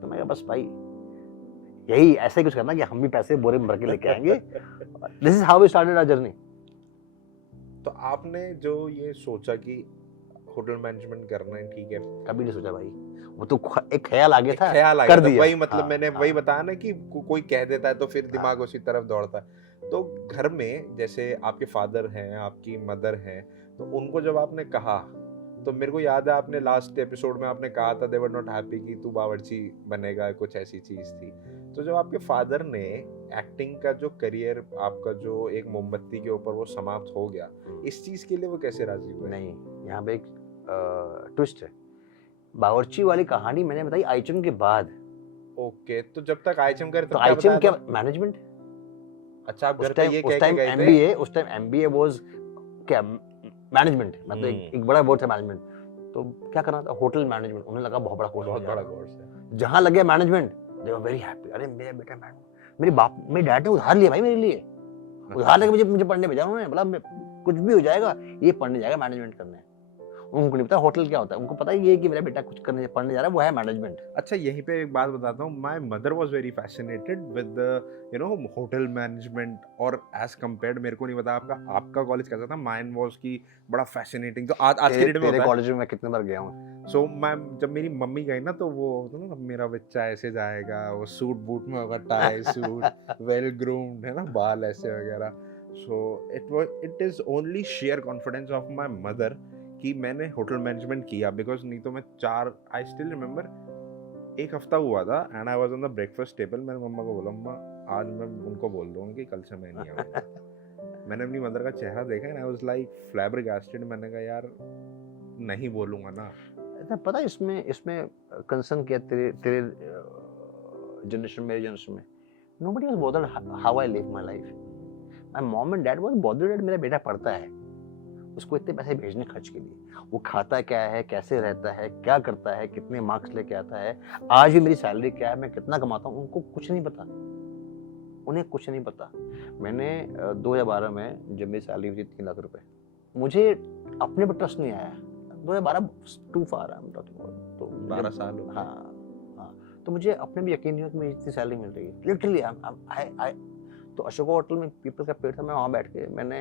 तो मैं कहा बस भाई यही ऐसे कुछ करना कि हम भी पैसे बोरे में भर के लेके आएंगे। This is how we started our journey. तो आपने जो ये सोचा कि होटल मैनेजमेंट करना है, ठीक है, कभी नहीं सोचा भाई, वो तो एक ख्याल आ गया था, ख्याल आ कर गया दिया। वही मतलब हाँ, मैंने वही बताया ना कि कोई कह देता है तो फिर दिमाग हाँ, उसी तरफ दौड़ता है। तो घर में जैसे आपके फादर हैं, आपकी मदर हैं, तो उनको जब आपने कहा, तो मेरे को याद है आपने लास्ट एपिसोड में आपने कहा था दे वर नॉट हैप्पी कि तू बावर्ची बनेगा, कुछ ऐसी चीज थी। तो जब आपके फादर ने एक्टिंग का जो करियर आपका जो एक मोमबत्ती के ऊपर वो समाप्त हो गया, इस चीज के लिए वो कैसे राजी हुए? नहीं, यहाँ पे एक ट्विस्ट है। बावर्ची वाली कहानी मैंने बताई आइचम के बाद। ओके, तो जब तक आइचम करे तो आइचम क्या मैनेजमेंट। अच्छा, आप घर पे ये कह के गए थे? उस टाइम एमबीए वाज क्या मैनेजमेंट, मतलब एक बड़ा वर्ड था मैनेजमेंट। तो क्या करना था, होटल मैनेजमेंट। उन्हें लगा बहुत बड़ा कोर्स, बहुत बड़ा कोर्स है। जहां लगे management, they were very happy. अरे मेरा बेटा मैनेजमेंट, मेरे डैड ने उधार लिया भाई मेरे लिए, उधार लेके मुझे पढ़ने भेजा उन्होंने। बोला कुछ भी हो जाएगा, ये पढ़ने जाएगा मैनेजमेंट करने। उनको नहीं पता होटल क्या होता है, उनको पता ये है कि मेरा बेटा कुछ करने पढ़ने जा रहा है, वो है मैनेजमेंट। अच्छा, यहीं पे एक बात बताता हूँ, my mother was very fascinated with the hotel management, और एज कंपेयर्ड मेरे को नहीं पता आपका कॉलेज कैसा था, माइन वाज की बड़ा फैसिनेटिंग। तो आज की डेट में तेरे कॉलेज में मैं कितने बार गया हूँ। सो मैम जब मेरी मम्मी गई ना, तो वो मेरा बच्चा ऐसे जाएगा, वो सूट बूट में होगा, टाई सूट, वेल ग्रूम्ड, है ना, बाल ऐसे वगैरह। So it is only share confidence of my mother कि मैंने होटल मैनेजमेंट किया, बिकॉज नहीं तो मैं आई स्टिल रिमेम्बर एक हफ्ता हुआ था and I was on the breakfast table. मैंने मम्मा को बोला, मम्मा आज मैं उनको बोल दूंगा कि कल से मैं नहीं आऊंगा। मैंने अपनी मदर का चेहरा देखा एंड आई वाज लाइक फ्लैबरगास्टेड। मैंने कहा यार नहीं बोलूंगा ना। पता है इसमें कंसर्न क्या तेरे जनरेशन, मेरे जनरेशन में nobody was bothered how I live my life. My mom and dad was bothered that मेरा बेटा पढ़ता है, उसको इतने पैसे भेजने खर्च के लिए, वो खाता क्या है, कैसे रहता है, क्या करता है, कितने मार्क्स लेके आता है, आज भी मेरी सैलरी क्या है, मैं कितना कमाता हूँ, उनको कुछ नहीं पता, उन्हें कुछ नहीं पता। मैंने 2012 में जब मेरी सैलरी हुई 3 लाख रुपए, मुझे अपने पर ट्रस्ट नहीं आया। 2012 to far I am talking about, तो 12 साल हो गए। हाँ, तो मुझे अपने भी यकीन नहीं हुआ कि मुझे इतनी सैलरी मिल रही है लिटरली। आई तो अशोका होटल में पीपल का पेड़ था, मैं वहाँ बैठ के मैंने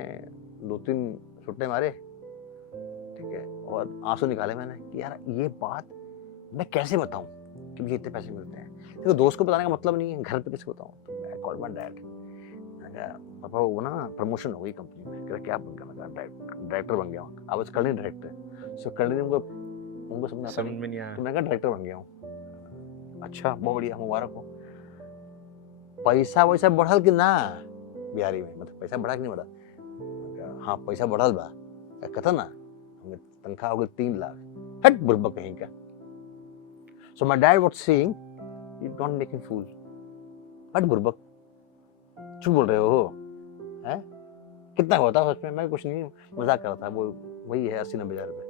2-3 छुट्टे मारे, ठीक है, और आंसू निकाले मैंने कि यार ये बात मैं कैसे बताऊं कि मुझे इतने पैसे मिलते हैं। देखो दोस्त को बताने का मतलब नहीं है, घर पे किसको बताऊं। तो मैं कॉल माय डैड, मैंने कहा पापा वो ना प्रमोशन हो गई कंपनी में। कह रहा क्या बन गया? मैं कहा डायरेक्टर बन गया हूँ। I was colonel director. So colonel उनको समझ में नहीं आया। तो मैं कहा डायरेक्टर बन गया हूँ। अच्छा बहुत बढ़िया, मुबारक हो। पैसा वैसा बढ़ल कि ना बिहारी में, मतलब पैसा बढ़ा कि नहीं बढ़ा? हाँ पैसा बढ़ल बा। कहता ना तनख्वाह हो गई 3 लाख। हट बुर्बक कहीं का। So my dad was saying you don't make me fool. हट बुर्बक, झूठ बोल रहे हो हैं? कितना होता सच में? मैं कुछ नहीं मजाक कर रहा था। वो वही है 80-90 हज़ार रुपए।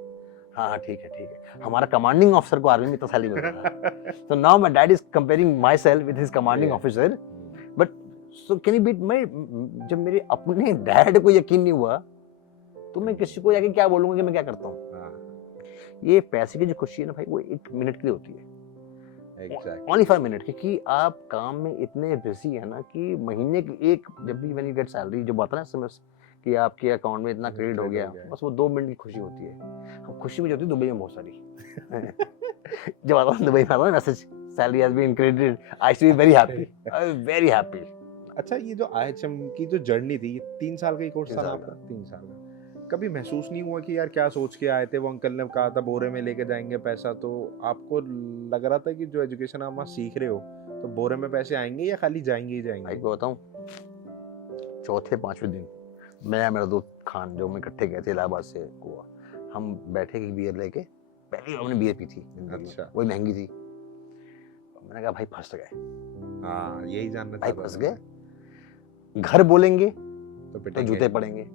हाँ ठीक है। हमारा कमांडिंग ऑफिसर को आर्मी में इतना सैलरी मिल रहा है। So now my dad is comparing myself with his commanding officer. But so can you beat मैं जब मेरे अपने डैड को यकीन नहीं हुआ तो मैं किसी को जाके क्या बोलूंगा कि मैं क्या करता हूँ। ये पैसे की जो खुशी है ना भाई, वो 1 मिनट के लिए होती है। Exactly. Only for a minute, क्योंकि आप काम में इतने बिजी है ना कि महीने की एक जब भी when you get salary जब आता है ना SMS कि आपके अकाउंट में इतना क्रेडिट हो गया, बस वो 2 मिनट की खुशी होती है। खुशी मुझे होती है दुबई में बहुत सारी। जब आता हूँ दुबई में आता है message salary has been credited, I should be very happy, I am very happy. अच्छा ये जो IHM की जो जर्नी थी, ये 3 साल का ही कोर्स था आपका? 3 साल का। कभी महसूस नहीं हुआ कि यार क्या सोच के आए थे? वो अंकल ने कहा था बोरे में लेके जाएंगे पैसा, तो आपको लग रहा था कि जो एजुकेशन आप वहाँ सीख रहे हो तो बोरे में पैसे आएंगे या खाली जाएंगे ही जाएंगे? भाई को बताऊं, 4थे-5वें दिन मैं मेरा दोस्त खान जो हम इकट्ठे गए थे इलाहाबाद से गोवा, हम बैठे कि बियर लेके, पहली हमने बियर पी थी। अच्छा। वही महंगी थी। मैंने कहा भाई फंस गए। हाँ यही जानना भाई था। फंस गए। घर बोलेंगे तो तो जूते पड़ेंगे,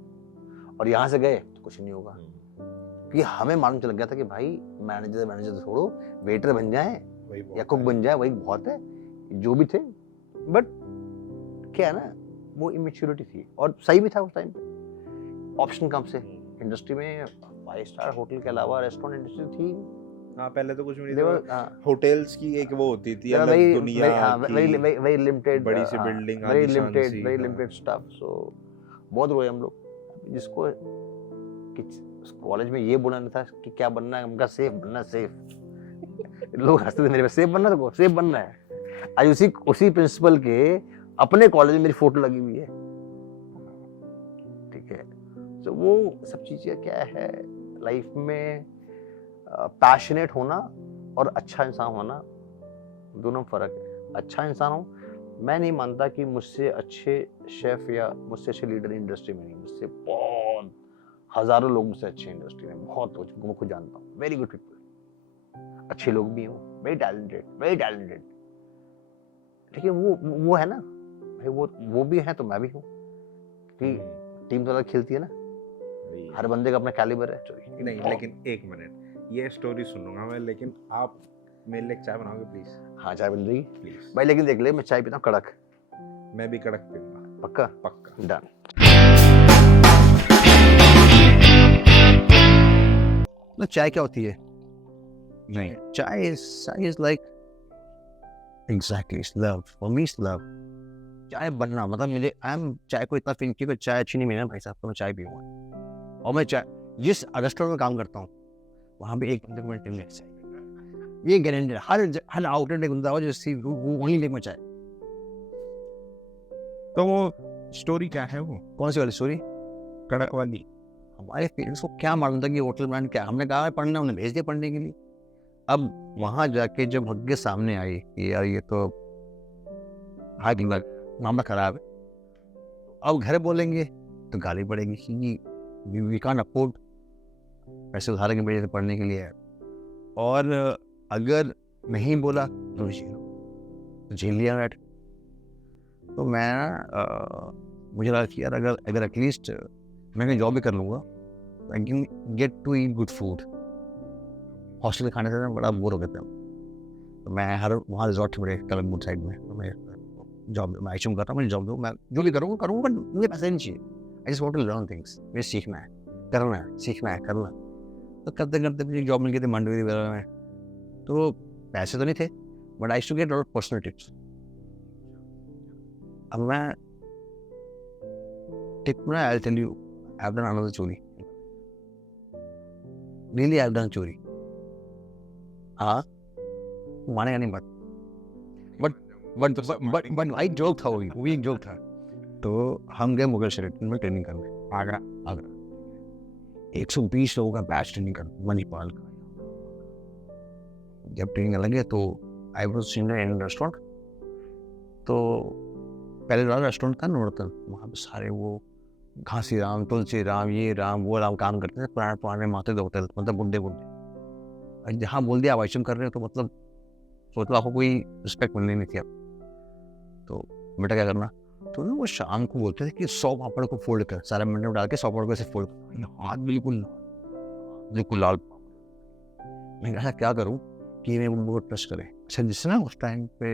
और यहाँ से गए तो कुछ नहीं होगा। क्योंकि हमें मालूम चल गया था कि भाई मैनेजर छोड़ो, वेटर बन जाए या कुक बन जाए, वही बहुत है। जो भी थे, बट क्या है ना, वो इमेच्योरिटी थी और सही भी था उस टाइम पे। ऑप्शन कम से इंडस्ट्री में 5 स्टार होटल के अलावा रेस्टोरेंट इंडस्ट्री थी। हाँ पहले तो कुछ भी नहीं था। होटल्स की एक वो होती थी अलग दुनिया की, वेरी लिमिटेड, बड़ी सी बिल्डिंग, वेरी लिमिटेड स्टफ। सो बहुत रोए हम लोग। जिसको कॉलेज में ये बोलना था कि क्या बनना है, उनका सेफ बनना, सेफ। लोग हंसते थे मेरे पे, सेफ बनना है, सेफ बनना है। आज उसी प्रिंसिपल के अपने कॉलेज में मेरी फोटो लगी हुई है, ठीक है। तो वो सब चीजें क्या है लाइफ में, पैशनेट होना और अच्छा इंसान होना दोनों फर्क है। अच्छा इंसान हो, मैं नहीं मानता कि मुझसे अच्छे शेफ या मुझसे अच्छे लीडर इंडस्ट्री में नहीं, मुझसे बहुत हजारों लोग मुझसे अच्छे इंडस्ट्री में, बहुत लोग जिनको मैं खुद जानता हूँ, वेरी गुड पीपल, अच्छे लोग भी हो, वेरी टैलेंटेड। ठीक है, वो है ना भाई, वो भी है तो मैं भी हूँ, कि टीम तो अलग खेलती है ना, हर बंदे का अपना कैलिबर है। नहीं लेकिन 1 मिनट, ये स्टोरी सुनूंगा मैं, लेकिन आप मेरे लिए चाय बनाओगे प्लीज? हाँ चाय मिल जाएगी प्लीज भाई, लेकिन देख ले मैं चाय पीता हूँ कड़क। मैं भी कड़क पीऊंगा। पक्का डन। ना चाय क्या होती है? नहीं, चाय is like exactly love, for me is love. चाय बनना मतलब मुझे, आई एम चाय को इतना फील किया कि चाय अच्छी नहीं मिली ना भाई साहब तो मैं चाय पीऊंगा। और मैं चाय जिस रेस्टोरेंट में काम करता हूँ वहाँ पे 1 मिनट ये गारंटी, हर आउटलेट में बंदा हो जो वहीं लेके मैं चाय। तो वो स्टोरी क्या है? वो कौन सी वाली स्टोरी? कड़क वाली? हमारे पेरेंट्स को क्या मालूम था कि होटल मैनेजमेंट क्या, हमने कहा पढ़ना, उन्हें भेज दिया पढ़ने के लिए। अब वहाँ जाके जब हक के सामने आई कि यार ये तो हाथ मामला खराब है, अब घर बोलेंगे तो गाली पड़ेगी कि वी कांट अफोर्ड पैसे उधार के भेजे पढ़ने के लिए, और अगर नहीं बोला तो झेल लिया बैठ। तो मैं मुझे लगा कि यार अगर एटलीस्ट मैं कहीं जॉब भी कर लूँगा, I can get to eat good food. Hostel के खाने से बड़ा बोर हो गया था। तो मैं हर वहाँ रिजॉर्ट मेरे कलमपुर साइड में, तो मैं जॉब मैं आइशम कर रहा हूँ, मुझे जॉब दो, मैं जो भी करूँगा बट मुझे पैसे नहीं चाहिए। I just want to learn things, मुझे सीखना है, करना है, सीखना है, करना। तो करते करते मुझे जॉब मिल गई थी मंडवी वगैरह में। तो पैसे तो नहीं थे but I to get lot of personal tips. अब मैं टिप में I tell you I have done another चोरी, रियली आई हैव डन चोरी। हाँ मानेगा नहीं बट भाई जोक था, वो एक जोक था। तो हम गए मुगल शरीफ में ट्रेनिंग करने, आगरा 120 लोगों का बैच ट्रेनिंग कर मणिपाल का। जब ट्रेनिंग लगे तो I was in an restaurant. तो पहले वाला रेस्टोरेंट था नोरतन, वहाँ पे सारे वो घासी राम, तुलसी राम, ये राम वो राम काम करते थे, पुराने पुराने माते होटल, मतलब बुढ़े बुढ़े। जहाँ बोल दिया वाइशम कर रहे हो तो मतलब सोच लो आपको कोई रिस्पेक्ट मिलनी नहीं थी। अब तो बेटा क्या करना, तो ना वो शाम को बोलते थे कि 100 पापड़ को फोल्ड कर, सारे मंडे में डाल के 100 पापड़ को ऐसे फोल्ड कर, हाथ बिल्कुल लाल। मैं ऐसा क्या करूँ कि मैं उनको ट्रस्ट करें। अच्छा जिससे ना उस टाइम पे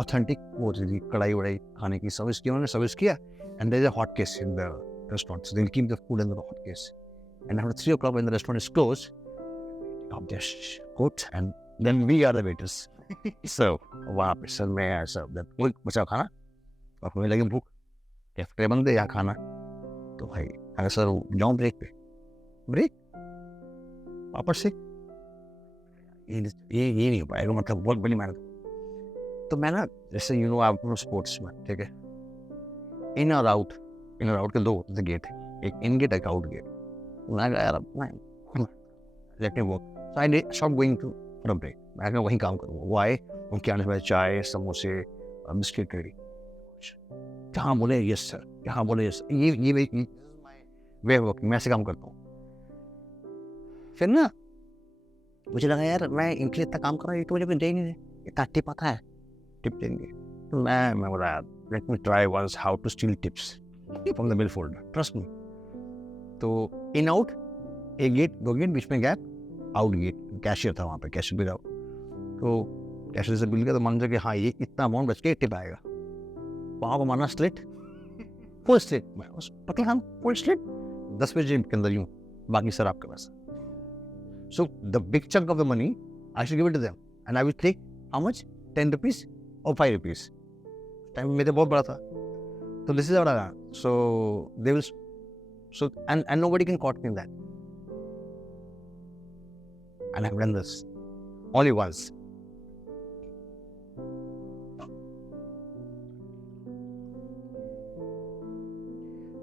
ऑथेंटिक वो होती थी कढ़ाई वढ़ाई खाने की, सर्विस किया, उन्होंने सर्विस किया and there is a hot case in the restaurant, so they'll keep the food in the hot case, and after 3 o'clock when the restaurant is closed, up their coat and then we are the waiters. So वहाँ पे sir मैं ऐसा कोई बचा खाना और हमें लगे भूख, कैफे बंद है यहाँ खाना। तो भाई अगर सर जाऊँ ब्रेक पे, ब्रेक वापस से ये नहीं हो पाएगा, मतलब बहुत बड़ी मेहनत। तो मैं ना जैसे यू नो आप स्पोर्ट्स में ठीक है, इन और आउट के दो होते थे गेट, एक इन गेट एक आउट गेट। मैं कहा यार let me work, so I stop going to for a break. मैं कहा वहीं काम करूँगा। वो आए, उनके आने से पहले चाय समोसे बिस्किट रेडी, जहाँ बोले यस सर, जहाँ बोले यस, ये वे वर्क, मैं ऐसे काम करता हूँ। फिर ना मुझे लगा यार मैं इनके लिए इतना काम कर रहा हूँ, ये तो मुझे दे नहीं, इतना टिप आता है, टिप देंगे। तो मैं बोला यार let me try once how to steal tips from the bill folder, trust me. तो इन आउट एक गेट, दो गेट, बीच में गैप, आउट गेट, कैशियर था वहाँ पे, कैशियर बिल आउट। तो कैशियर से बिल किया तो मान कि हाँ ये इतना अमाउंट बच के टिप आएगा। वहाँ पर माना स्लिट, फुल स्लिट, मैं पता हम फुल स्लिट 10 बजे के अंदर यूँ, बाकी सर आपके पास। So the big chunk of the money I should give it to them and I will take how much, 10 rupees और 5 रुपीज। टाइम मेरे बहुत बड़ा था। So this is what I got. So they will, and nobody can caught me in that. And I've done this only once.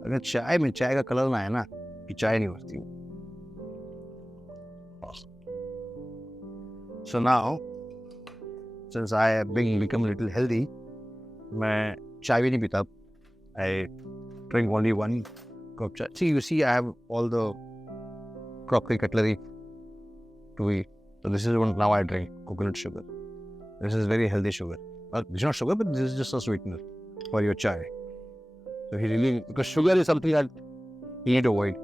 अगर चाय में चाय का कलर ना आए ना कि चाय नहीं होती। So now, since I have become a little healthy, मैं चाय भी नहीं पीता। I drink only one cup chai. See, I have all the crockery cutlery to eat. So this is one now I drink coconut sugar. This is very healthy sugar. Well, it's not sugar, but this is just a sweetener for your chai. So because sugar is something that you need to avoid.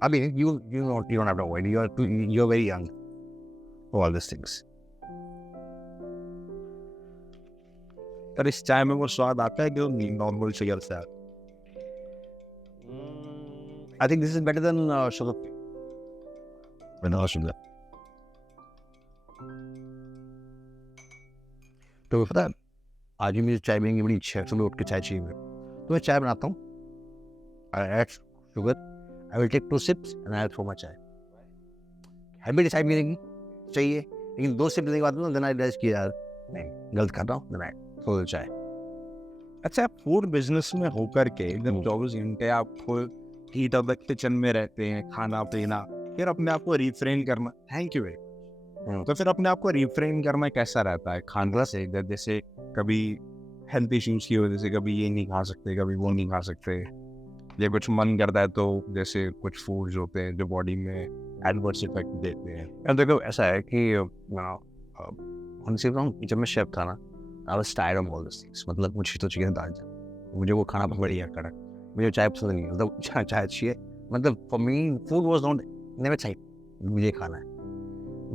I mean, you don't have to avoid. You're very young for all these things. पर इस चाय में वो स्वाद आता है जो normal sugar से आता है। I think this is better than sugar. Vanilla sugar. तो पता है आज भी मुझे चाय पीने की बड़ी इच्छा है, सुबह उठ के चाय चाहिए मुझे। तो मैं चाय बनाता हूँ, I add sugar, I will take 2 sips and I will throw my chai. Habit चाय पीने की चाहिए, लेकिन 2 सिप लेने के बाद ना then I realize कि यार नहीं गलत कर रहा हूँ, then I throw the chai. अच्छा, फूड बिजनेस में होकर के एकदम 24 घंटे आपको हीट ऑफ द किचन में रहते हैं, खाना पीना, फिर अपने आप को रिफ्रेन करना। Thank you very. तो फिर अपने आप को रिफ्रेन करना कैसा रहता है खाने से? जैसे कभी हेल्थ इश्यूज की वजह से कभी ये नहीं खा सकते, कभी वो नहीं खा सकते, या कुछ मन करता है तो जैसे कुछ फूड्स होते हैं जो बॉडी में एडवर्स इफेक्ट देते हैं। यार देखो ऐसा है कि honestly बताऊं, जब मैं शेफ था ना, I was tired of all this things. मतलब मुझे तो चाहिए दाल चावल, मुझे वो खाना बढ़िया कड़क, मुझे चाय पसंद नहीं है, मतलब चाय चाहिए। मतलब for me food was not never excite, मुझे खाना है,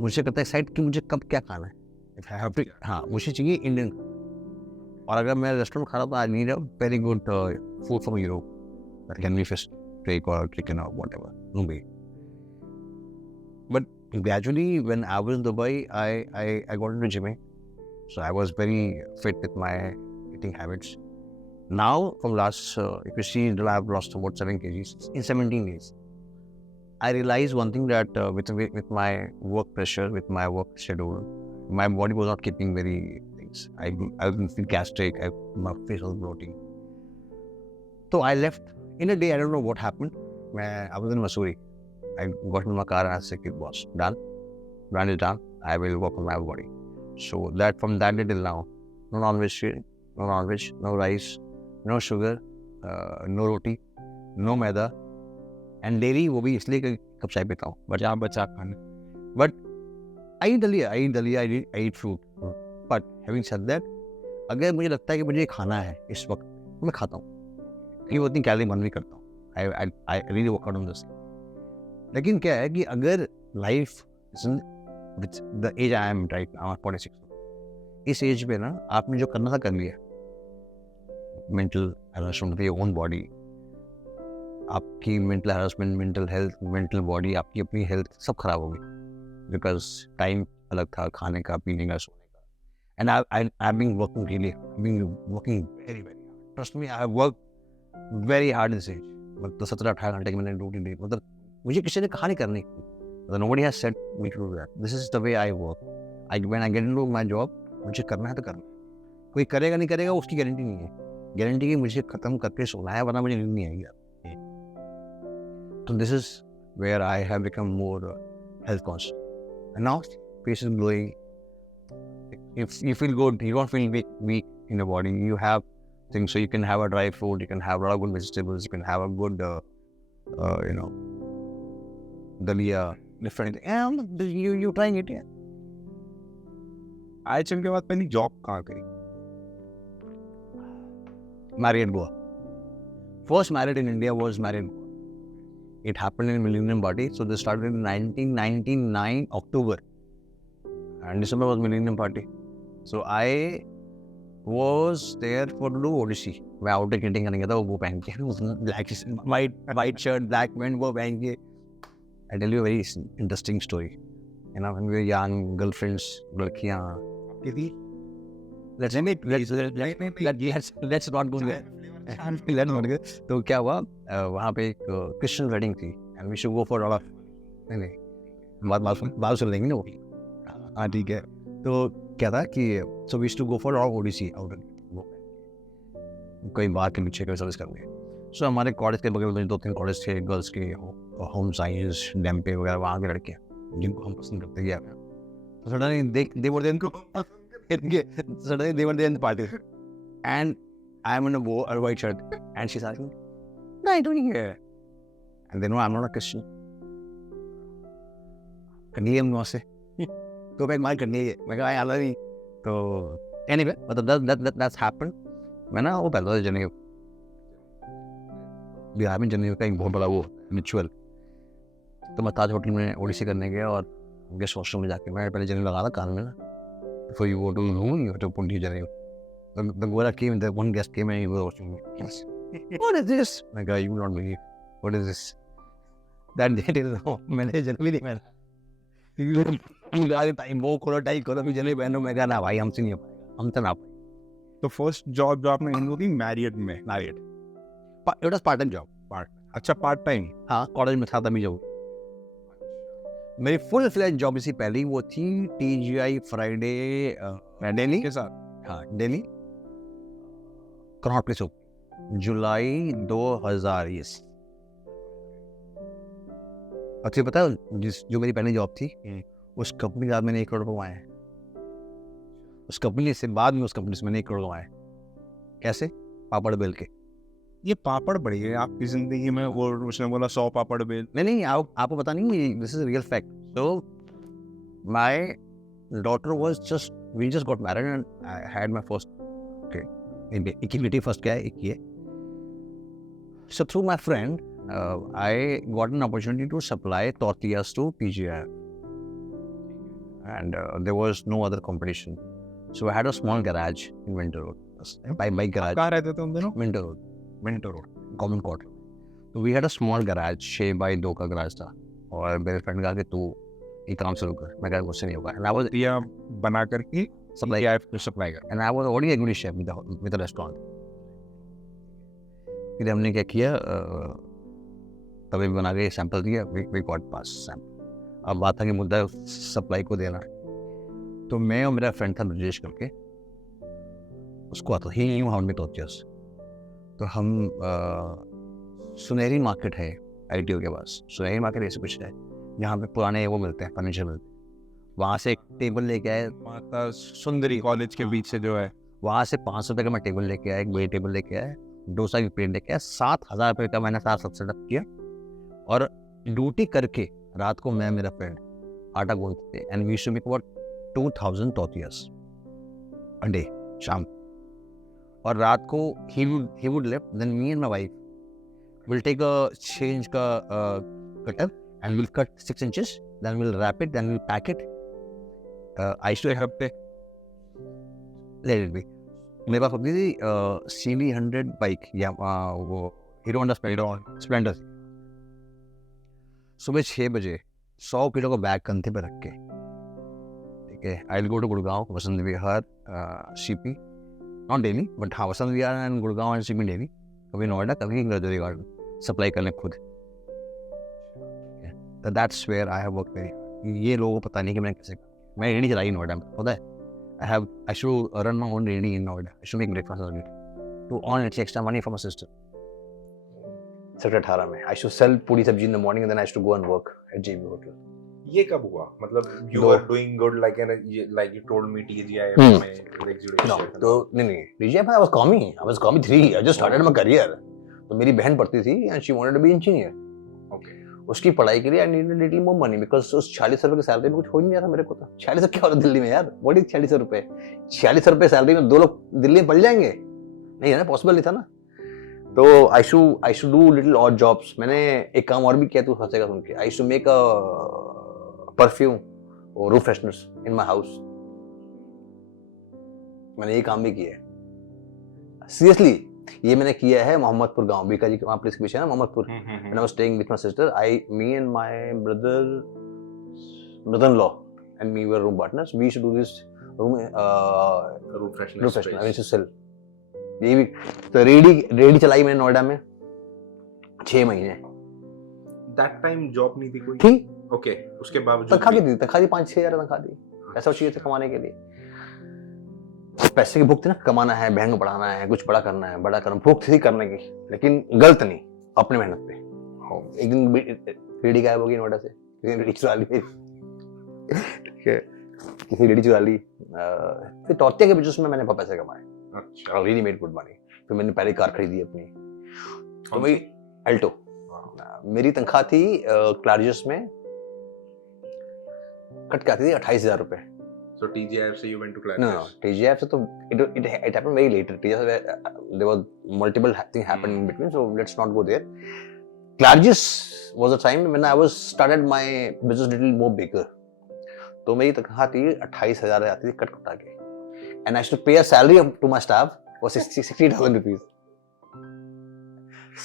मुझे करता है एक्साइट कि मुझे कब क्या खाना है। इफ आई हैव टू, हाँ मुझे चाहिए इंडियन। और अगर मैं रेस्टोरेंट में खा रहा हूँ तो I need a very good food from Europe, that can be fish steak or chicken or whatever, no way. But gradually, when I was in Dubai, I got into gymming, so I was very fit with my eating habits. Now, from last, if you see, I've lost about 7 kgs in 17 days. I realized one thing, that with my work pressure, with my work schedule, my body was not keeping very things. I didn't feel gastric. My face was bloating. So I left. In a day, I don't know what happened. I was in Missouri. I got in my car and I said, boss, done. Brand is done. I will work on my body. So that from that day till now, no non-veg, no rice, no sugar, no roti, no maida. And daily वो भी इसलिए कि कब चाय पीता हूँ. बचा बचा खाना। But I eat dalia, I eat fruit. But having said that, अगर मुझे लगता है कि मुझे खाना है इस वक्त, तो मैं खाता हूँ. कि वो इतनी कैलोरी बर्न भी करता हूँ। I really work out on this. लेकिन क्या है कि अगर life with the age I am right now 46, इस एज पे ना आपने जो करना था कर लिया। Mental harassment, your own body, आपकी mental harassment, mental health, mental body, आपकी अपनी हेल्थ सब खराब हो गई, बिकॉज टाइम अलग था खाने का, पीने का, सोने का। And I been working really, working very very hard. Trust me, I have work very hard this age. मतलब 17-18 घंटे की मैंने ड्यूटी दी। मतलब मुझे किसी ने कहा नहीं करनी, मतलब nobody has said me to do that. This is the way I work. When I get into my job, मुझे करना है तो करना है। कोई करेगा नहीं करेगा उसकी गारंटी नहीं है। गारंटी की मुझे खत्म करके सोना है, वरना मुझे नींद नहीं आएगी। तो this is where I have become more health conscious. And now face is glowing. If you feel good, you don't feel weak in your body. You have things, so you can have a dry fruit, you can have a lot of good vegetables, you can have a good, dalia, different. And you trying it, yeah. IHL के बाद पहली job कहाँ करी? Marriott Goa. First Marriott in India was Marriott Goa. It happened in Millennium Party. So they started in 1999 October, and December was Millennium Party. So I was there for to do Odyssey. मैं outer kiting करने गया था, वो पहन के black white shirt, black pant, वो पहन के। I tell you a very interesting story. You know, when we were young, girlfriends, लड़कियाँ, let's not go there. Let's not go. तो क्या हुआ, वहाँ पे एक क्रिश्चियन वेडिंग थी, and we should go for all of, नहीं बात सुन लेंगे ना वो। हाँ ठीक है। तो क्या था कि so we used to go for all Odyssey outer, कोई बार के पीछे कोई सर्विस करने। सो हमारे कॉलेज के बगल में 2-3 कॉलेज थे गर्ल्स के, होम साइंस, डैम्पे वगैरह, वहाँ के लड़के जिनको हम पसंद करते गया। तो suddenly they were there in the party, and I am in a white shirt, and she's asking, "What are you doing here?" And they know I'm not a Christian. करनी है वहाँ से, तो मैं मार करनी है, मैं कहा आला नहीं। तो anyway, मतलब that's happened. मैं ना वो पहले जनेऊ, बिहार में जनेऊ का एक बहुत बड़ा वो रिचुअल। तो मैं ताज होटल में ओडिसी करने गया, और गेस्ट वॉशरूम में जाके मैं पहले जनेऊ लगा था कान में ना। Before you go to the room, you have to put your janaeu. The Gola came, the one guest came and he was watching me. Yes. What is this? My God, you will not believe. What is this? That day till now, मैंने जनेऊ नहीं पहना। Time वो करो time करो, मैं जनेऊ पहनो। मैं कहा ना भाई, हमसे नहीं हो पाएगा, हम तो ना पाएंगे। तो फर्स्ट जॉब जो आपने इन थी मैरियट में? Marriott, it was part time job. अच्छा, पार्ट टाइम? हाँ, कॉलेज में था तभी जॉब। मेरी फुल फ्लैश जॉब इससे पहले वो थी TGI फ्राइडे दिल्ली के साथ। हाँ, दिल्ली कनॉट प्लेस, जुलाई 2000। यस, और तुझे पता है जो मेरी पहली जॉब थी उस कंपनी के बाद मैंने 1 करोड़ कमाए हैं। उस कंपनी से बाद में उस कंपनी से मैंने 1 करोड़ कमाए। कैसे? पापड़ बेल के। ये पापड़ बढ़ी है आपकी जिंदगी में, वो उसने बोला 100 पापड़ बेल। नहीं आपको पता नहीं, this is real fact. So my daughter was just, we just got married and I had my first एक ही बेटी फर्स्ट क्या है, एक ही है। So through my friend I got an opportunity to supply tortillas to PGI, and there was no other competition. So I had a small garage in Winter Road. Bike garage. कहाँ रहते थे उन दिनों? Winter Road, Minto road. Common Quarter. So we had a small garage, 6x2 का garage था, और मेरे friend कहा कि तू ये काम शुरू कर। मैं कहा मुझसे नहीं होगा। And I was दिया बना करके supply, सप्लाई कर। and I was already a good chef with the restaurant. फिर हमने क्या किया, तभी बना के सैंपल दिया, वी गॉट पास सैंपल। अब बात था कि मुद्दा सप्लाई को देना है, तो मैं और मेरा फ्रेंड था ब्रजेश करके, उसको आता ही न्यू हाउ मेक टॉर्टियास। तो हम सुनहरी मार्केट है ITO के पास, सुनहरी मार्केट ऐसे कुछ है जहाँ पे पुराने वो मिलते हैं, फर्नीचर मिलते हैं। वहाँ से एक टेबल लेके आए, माता सुंदरी कॉलेज के बीच से जो है, वहाँ से 500 रुपये का मैं टेबल लेके आया, एक बड़ी टेबल लेके आया, डोसा की प्लेट लेके आया, 7,000 रुपये का मैंने सारा सब सेटअप किया। और ड्यूटी करके रात को मैं मेरा फ्रेंड आटा गूंथते थे, and we used to make about 2000 tortillas a day शाम। और रात को he would left, then me and my wife will take a change का cutter and we'll cut 6 inches, then we'll wrap it, then we'll pack it. I used to have to let it be. मेरे पास होती थी CB100 bike या वो hero Honda Splendor. सुबह 6 बजे 100 kilo का bag कंधे पे रख के, ठीक है, I will go to Gurgaon, Vasant Vihar, CP, not daily but हाँ Vasant Vihar and Gurgaon and CP daily, कभी नोएडा कभी इंद्रजोरी गार्डन, सप्लाई करने खुद। That's where I have worked. ये लोगों को पता नहीं कि मैं कैसे, मैं रेडी चलाई नोएडा में, पता है। I should run my own ready in Noida. I should make breakfast early to earn extra money from my sister. Sector 18 में I should sell पूरी सब्जी in the morning and then I used to go and work at JB Hotel. ये कब हुआ? मतलब you दो- were doing good like you told me TGIF में executive No, chef and तो all. नहीं DJI I was commie 3. I just started my career. तो मेरी बहन पढ़ती थी and she wanted to be engineer. Okay. उसकी पढ़ाई के लिए I needed a little more money because उस 46 रुपए की सैलरी में कुछ हो ही नहीं रहा था मेरे को। तो 46 क्या होता दिल्ली में यार, व्हाट इज 46 रुपए? 46 रुपए सैलरी में 2 लोग दिल्ली में पढ़ जाएंगे? नहीं है ना, पॉसिबल नहीं था ना। तो I should do little odd jobs. मैंने एक काम और भी किया, तू हंसेगा सुन के। I used to make a perfume or room fresheners in my house. मैंने ये काम भी किया है सीरियसली। ये मैंने किया है मोहम्मदपुर गांव, बीका जी वहाँ पुलिस के पीछे है ना Mohammadpur. When I was staying with my sister, me and my brother-in-law and me were room partners. We used to do this room Room freshener I used to sell. ये भी तो रेडी चलाई मैंने नोएडा में 6 महीने। That time job नहीं थी कोई? थी, Okay. उसके बावजूद तनख्वाह भी- की थी, 5-6 हज़ार तनख्वाह थी। ऐसा चाहिए थे कमाने के लिए, पैसे की भूख थी ना, कमाना है, बहन को पढ़ाना है, कुछ बड़ा करना है, भूख थी करने की, लेकिन गलत नहीं, अपने मेहनत पे। एक दिन रेडी गायब हो गई नोएडा से, किसी ने रेडी चुरा ली, ठीक है, किसी ने रेडी चुरा ली। फिर टॉर्टिया के बिजनेस में मैंने बहुत पैसे कमाए, अच्छा। Really made good money. फिर मैंने पहले कार खरीदी अपनी, तो वही अल्टो। मेरी तनख्वाह थी क्लारियस में कट के आती थी 28,000 रुपए। So TGIF से you went to No, Clarius? TGIF से तो it happened very later. TGIF there was multiple things happened in between, so let's not go there. Clarius was a time when I was started my business little more bigger. तो मेरी तनख्वाह थी 28,000 आती थी cut कटा के, and I used to pay a salary to my staff was 60,000 rupees.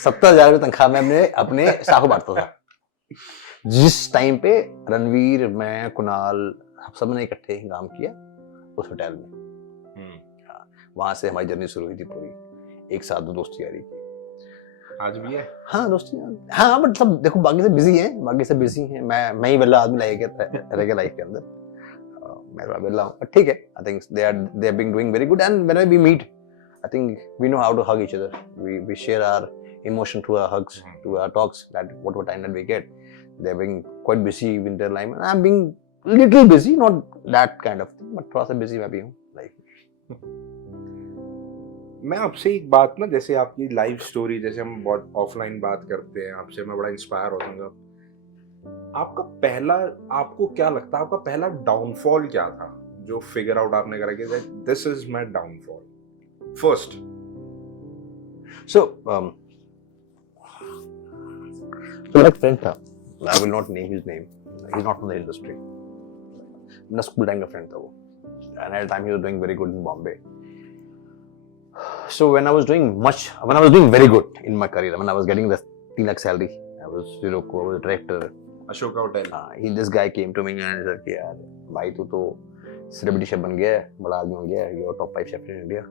70,000 तनख्वाह में अपने स्टाफ को बांटता था। जिस टाइम पे रणवीर, मैं, कुणाल, सब ने इकट्ठे काम किया उस होटल में। वहां से हमारी जर्नी शुरू हुई थी पूरी, एक साथ दो दोस्ती यारी की। आज भी है? हाँ दोस्ती, हाँ, बट सब देखो बाकी से बिजी हैं, मैं ही वेला आदमी रह गया लाइफ के अंदर। मैं थोड़ा वेला हूँ, ठीक है। I think they are being doing very good, and whenever we meet, I think we know how to hug each other. We share our emotion through our hugs, through our talks, that whatever time that we get. they're being quite busy in their life, and I'm being little busy, not that kind of thing, but थोड़ा सा busy मैं भी हूँ, like. मैं आपसे एक बात ना, जैसे आपकी लाइफ स्टोरी, जैसे हम बहुत ऑफलाइन बात करते हैं आपसे, मैं बड़ा इंस्पायर होता हूँ। आपका पहला, आपको क्या लगता है आपका पहला डाउनफॉल क्या था जो फिगर आउट आपने करा कि this is my downfall first? So like friend था, I will not name his name, he's not from the industry, मेरा स्कूल टाइम का फ्रेंड था वो, and at the time he was doing very good in Bombay. So when I was doing very good in my career, when I was getting the 3 lakh salary, I was Sirocco, I was a director. Ashok hotel. This guy came to me and said कि यार भाई तू तो celebrity chef बन गया है, बड़ा आदमी हो गया है, you're top 5 chef in India.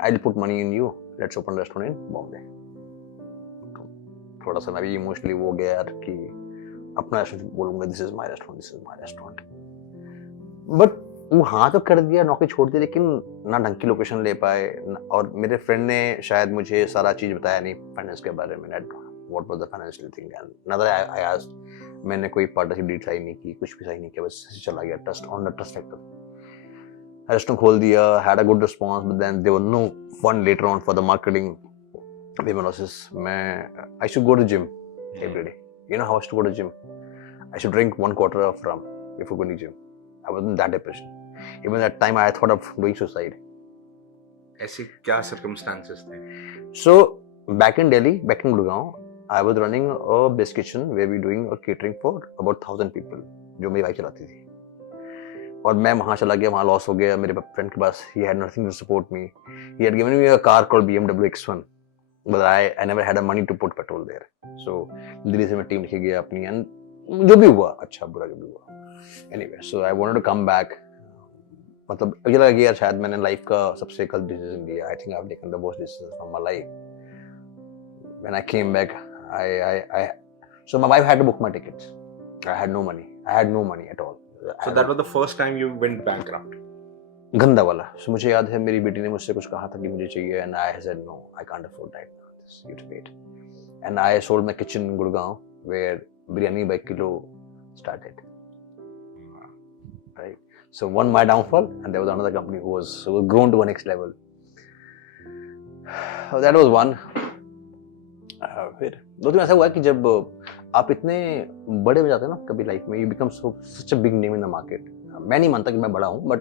I'll put money in you. Let's open a restaurant in Bombay. थोड़ा सा मैं भी इमोशनली वो गया यार कि अपना रेस्टोरेंट बोलूँगा, this is my restaurant. But वो हाँ तो कर दिया, नौकरी छोड़ दी, लेकिन ना ढंग की लोकेशन ले पाए, और मेरे फ्रेंड ने शायद मुझे सारा चीज़ बताया नहीं फाइनेंस के बारे में, what was the financial thing, and नदर आई आस्क्ड, मैंने कोई पार्टनरशिप डील साइन नहीं की, कुछ भी साइन नहीं किया, बस चला गया trust on the trust factor. Restaurant खोल दिया, had a good response, but then there was no fund later on for the marketing payment. मैं I should go to gym every day, you know how I used to go to gym? I should drink 1 quarter of rum before going to gym. I was in that depression. Even that time I thought of doing suicide. ऐसे क्या circumstances थे? So back in Delhi, back in Gurgaon, I was running a best kitchen where we doing a catering for about 1,000 people, जो मेरी wife चलाती थी। और मैं वहाँ चला गया, वहाँ लॉस हो गया, मेरे फ्रेंड के पास he had nothing to support me. He had given me a car called BMW X1, but I never had a money to put petrol there. So Delhi से मैं टीम लेके गया अपनी, and जो भी हुआ अच्छा बुरा जो भी हुआ, anyway, so I wanted to come back. मतलब मुझे लगा कि यार शायद मैंने लाइफ का सबसे गलत डिसीजन लिया. I think I've taken the worst decision from my life. When I came back, so my wife had to book my tickets. I had no money. I had no money at all. So that was the first time you went bankrupt. गंदा वाला. So मुझे याद है मेरी बेटी ने मुझसे कुछ कहा था कि मुझे चाहिए, and I said no, I can't afford that. You have to wait. And I sold my kitchen in Gurgaon, where biryani by kilo started. Right. So one my downfall, and there was another company who was grown to a next level. So that was one. फिर दो तीन ऐसा हुआ कि जब आप इतने बड़े हो जाते हैं ना कभी लाइफ में, you become such a big name in the market. मैं नहीं मानता कि मैं बड़ा हूँ, बट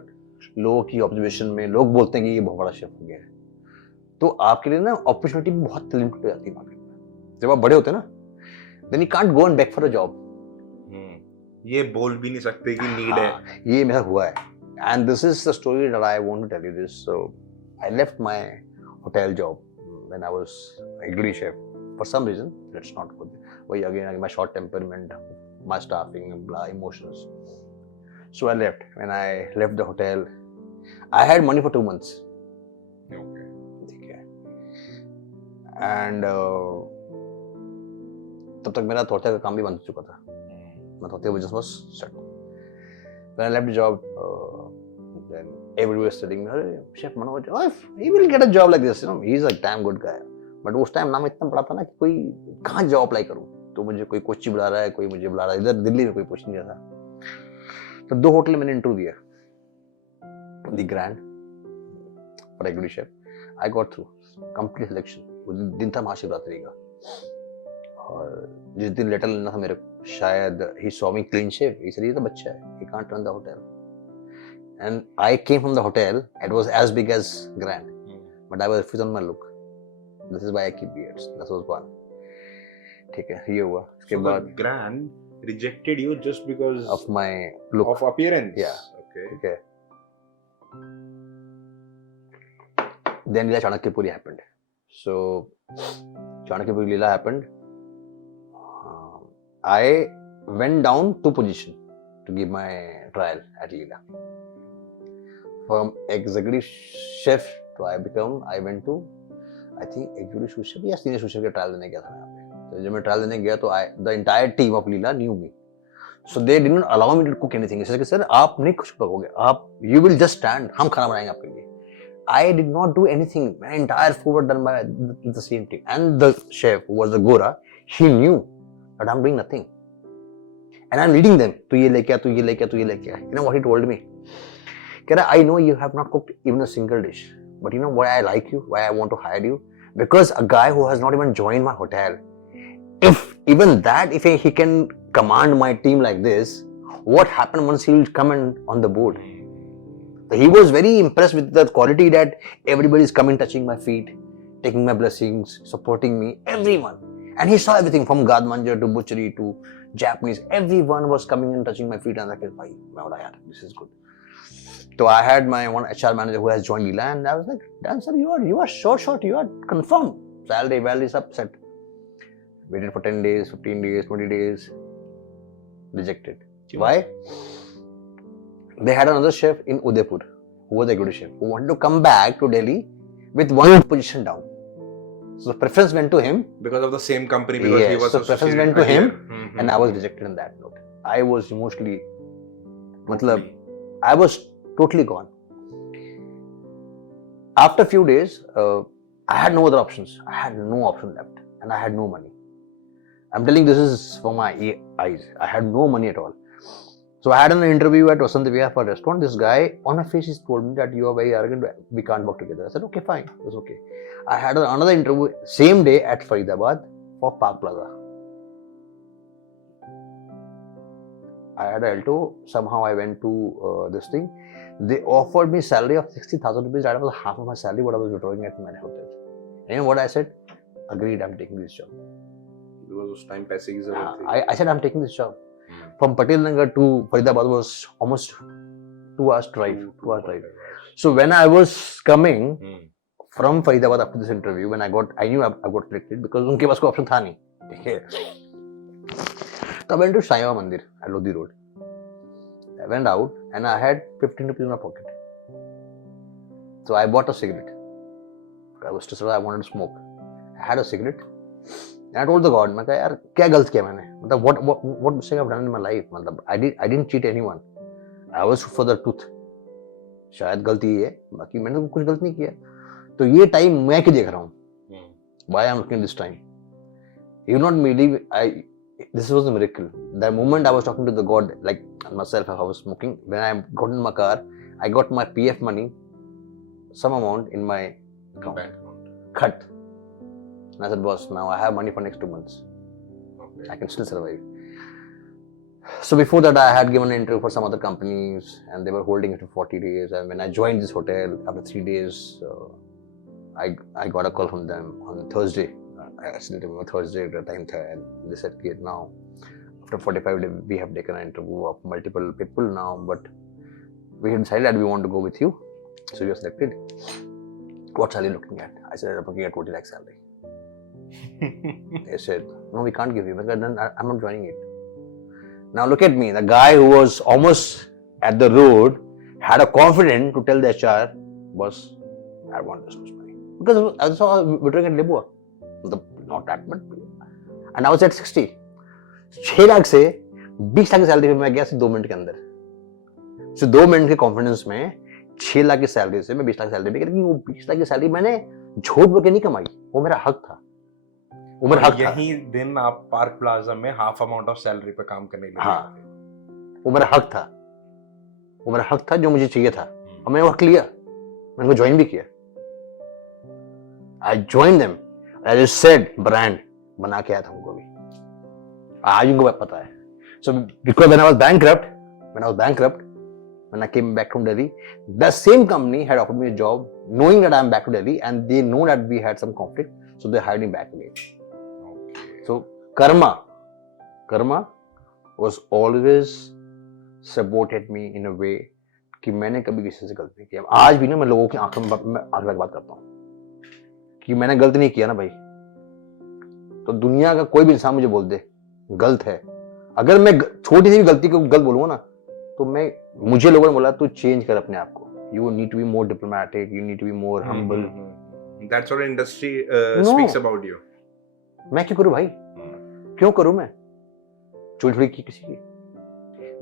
लोगों की ऑब्जर्वेशन में लोग बोलते हैं कि ये बहुत बड़ा शेफ हो गया है, तो आपके लिए ना अपॉर्चुनिटी बहुत लिमिटेड हो जाती है मार्केट में। जब आप बड़े होते हैं ना, then you can't go and beg for a job. ये बोल भी नहीं सकते कि नीड है। ये मेरा हुआ है, and this is the story that I want to tell you this. So I left my hotel job when I was a executive chef for some reason. Let's not go there. Why again my short temperament, my staffing, blah, emotions. So I left. When I left the hotel, I had money for 2 months. Okay. Okay. And तब तक मेरा तोते का काम भी बंद हो चुका था. My Totya business was set. When I left the job, then everybody was telling me, "Hey, Chef Manoj, he will get a job like this. You know, he's a damn good guy." But उस time नाम इतना बड़ा था ना कि कोई कहाँ job apply करूँ, तो मुझे कोई कोची बुला रहा है, कोई मुझे बुला रहा है, इधर दिल्ली में कोई पूछ नहीं रहा था। तो 2 होटल मैंने इंटरव्यू दिया, The Grand for executive chef. I got through complete selection. वो दिन था महाशिवरात्रि का, और जिस दिन लेटर लेना था मेरे को, शायद he saw me clean shave. He said, ये तो बच्चा है, he can't run the hotel. And I came from the hotel. It was as big as Grand, but I was refused on my look. This is why I keep beards. That was one. ठीक है, ये हुआ. उसके बाद Grand rejected you just because of my look, of appearance. Yeah. Okay. ठीक है. Then Leela Chanakyapuri happened. So Chanakyapuri Leela happened. I went down 2 positions to give my trial at Leela. From executive chef to I went to, I think executive sous chef या senior sous chef का trial देने गया था मैं यहाँ पे. तो जब मैं trial देने गया तो the entire team of Leela knew me. So they didn't allow me to cook anything. They said, sir, आप नहीं कुछ पकोगे, आप you will just stand, हम खाना बनाएंगे आपके लिए. I did not do anything. My entire food was done by the same team. And the chef, who was the Gora, he knew that I'm doing nothing. and I'm reading them. तू ये लेके आ, तू ये लेके आ, तू ये लेके आ. You know what he told me? कह रहा, I know you have not cooked even a single dish, but you know why I like you, why I want to hire you? Because a guy who has not even joined my hotel, if even that, if he can command my team like this, what happened once he will come on the board? So he was very impressed with the quality that everybody is coming, touching my feet, taking my blessings, supporting me, everyone. And he saw everything from Gadmanjar to butchery to Japanese. Everyone was coming and touching my feet, and I was like, "Bhai, this is good." So I had my one HR manager who has joined Leela, and I was like, "Dan sir, you are short, you are confirmed. Salary, value is up, set." Waited for 10 days, 15 days, 20 days. Rejected. Why? They had another chef in Udaipur who was a good chef who wanted to come back to Delhi with one position down. So the preference went to him. Because of the same company, because he Yes, was so preference went to associated him, earlier. and I was rejected in that note. I was emotionally, matlab, I was totally gone. After a few days, I had no other options. I had no option left, and I had no money. I'm telling this is for my eyes. I had no money at all. So I had an interview at Vasant Vihar for a restaurant. This guy on my face, he told me that you are very arrogant. We can't work together. I said, okay, fine. It was okay. I had another interview same day at Faridabad for Park Plaza. I had a Alto. Somehow I went to this thing. They offered me salary of 60,000 rupees. That was half of my salary what I was withdrawing at my hotel. And you know what I said? Agreed, I'm taking this job. Because उस time पैसे की जरूरत थी. I said I'm taking this job. From Patel Nagar to Faridabad was almost 2 hours drive. So when I was coming from Faridabad after this interview, when I knew I got selected because उनके पास कोई option था नहीं. ठीक है. So I went to Sai Baba Mandir at Lodi Road. I went out and I had 15 rupees in my pocket. So I bought a cigarette. I was stressed. I wanted to smoke. I had a cigarette. And I told the God, मैं कहा यार क्या गलत किया मैंने? मतलब what mistake I've done in my life? मतलब I didn't cheat anyone. I was for the truth. शायद गलती है, बाकी मैंने तो कुछ गलत नहीं किया. तो ये टाइम मैं क्या देख रहा हूँ? Why I'm looking at this time? You not believe this was a miracle. The moment I was talking to the God, like myself, I was smoking. When I got in my car, I got my PF money, some amount in my account. Bank account. Cut. And I said, boss, now I have money for next 2 months. Okay. I can still survive. So before that, I had given an interview for some other companies, and they were holding it for 40 days. And when I joined this hotel, after 3 days, I got a call from them on Thursday. I still remember Thursday at the time, and they said, now, after 45 days, we have taken an interview of multiple people now, but we have decided that we want to go with you. So you are selected. What salary are you looking at? I said, I'm looking at 20 lakh salary. They said, no, we can't give you. Then I'm not joining it. Now look at me. The guy who was almost at the road had a confidence to tell the HR, boss, I want this much money. Because I saw withdrawing at Libua. Not that much. And I was at 60. 6 lakh से 20 लाख की salary पे मैं गया 2 minute के अंदर. So 2 minute के confidence में 6 लाख की सैलरी से मैं 20 लाख की सैलरी पे, लेकिन वो 20 लाख की सैलरी मैंने झूठ बोल के नहीं कमाई. वो मेरा हक था. यही दिन आप पार्क प्लाजा में हाफ अमाउंट ऑफ सैलरी पे काम करने लगे. हाँ, वो मेरा हक था. वो मेरा हक था जो मुझे चाहिए था, और मैंने वो हक लिया. मैंने उनको ज्वाइन भी किया. I joined them. I just said brand बना के आया था उनको भी. आज उनको पता है. So because when I was bankrupt, when I came back from Delhi, the same company had offered me a job, knowing that I am back to Delhi, and they know that we had some conflict, so they hired me back again. So karma was always supported me in a way कि मैंने कभी किसी से गलती नहीं किया. आज भी ना मैं लोगों की आंखों में आंख लगा बात करता हूँ कि मैंने गलती नहीं किया ना भाई, तो दुनिया का कोई भी इंसान मुझे बोल दे गलत है, अगर मैं छोटी सी भी गलती को गलत बोलूंगा ना, तो मुझे लोगों ने बोला तू चेंज कर अपने आप को. You need to be more diplomatic. You need to be more humble. That's what industry speaks about you. मैं क्यों करूं भाई? क्यों करूं मैं? चोरी थोड़ी की किसी की,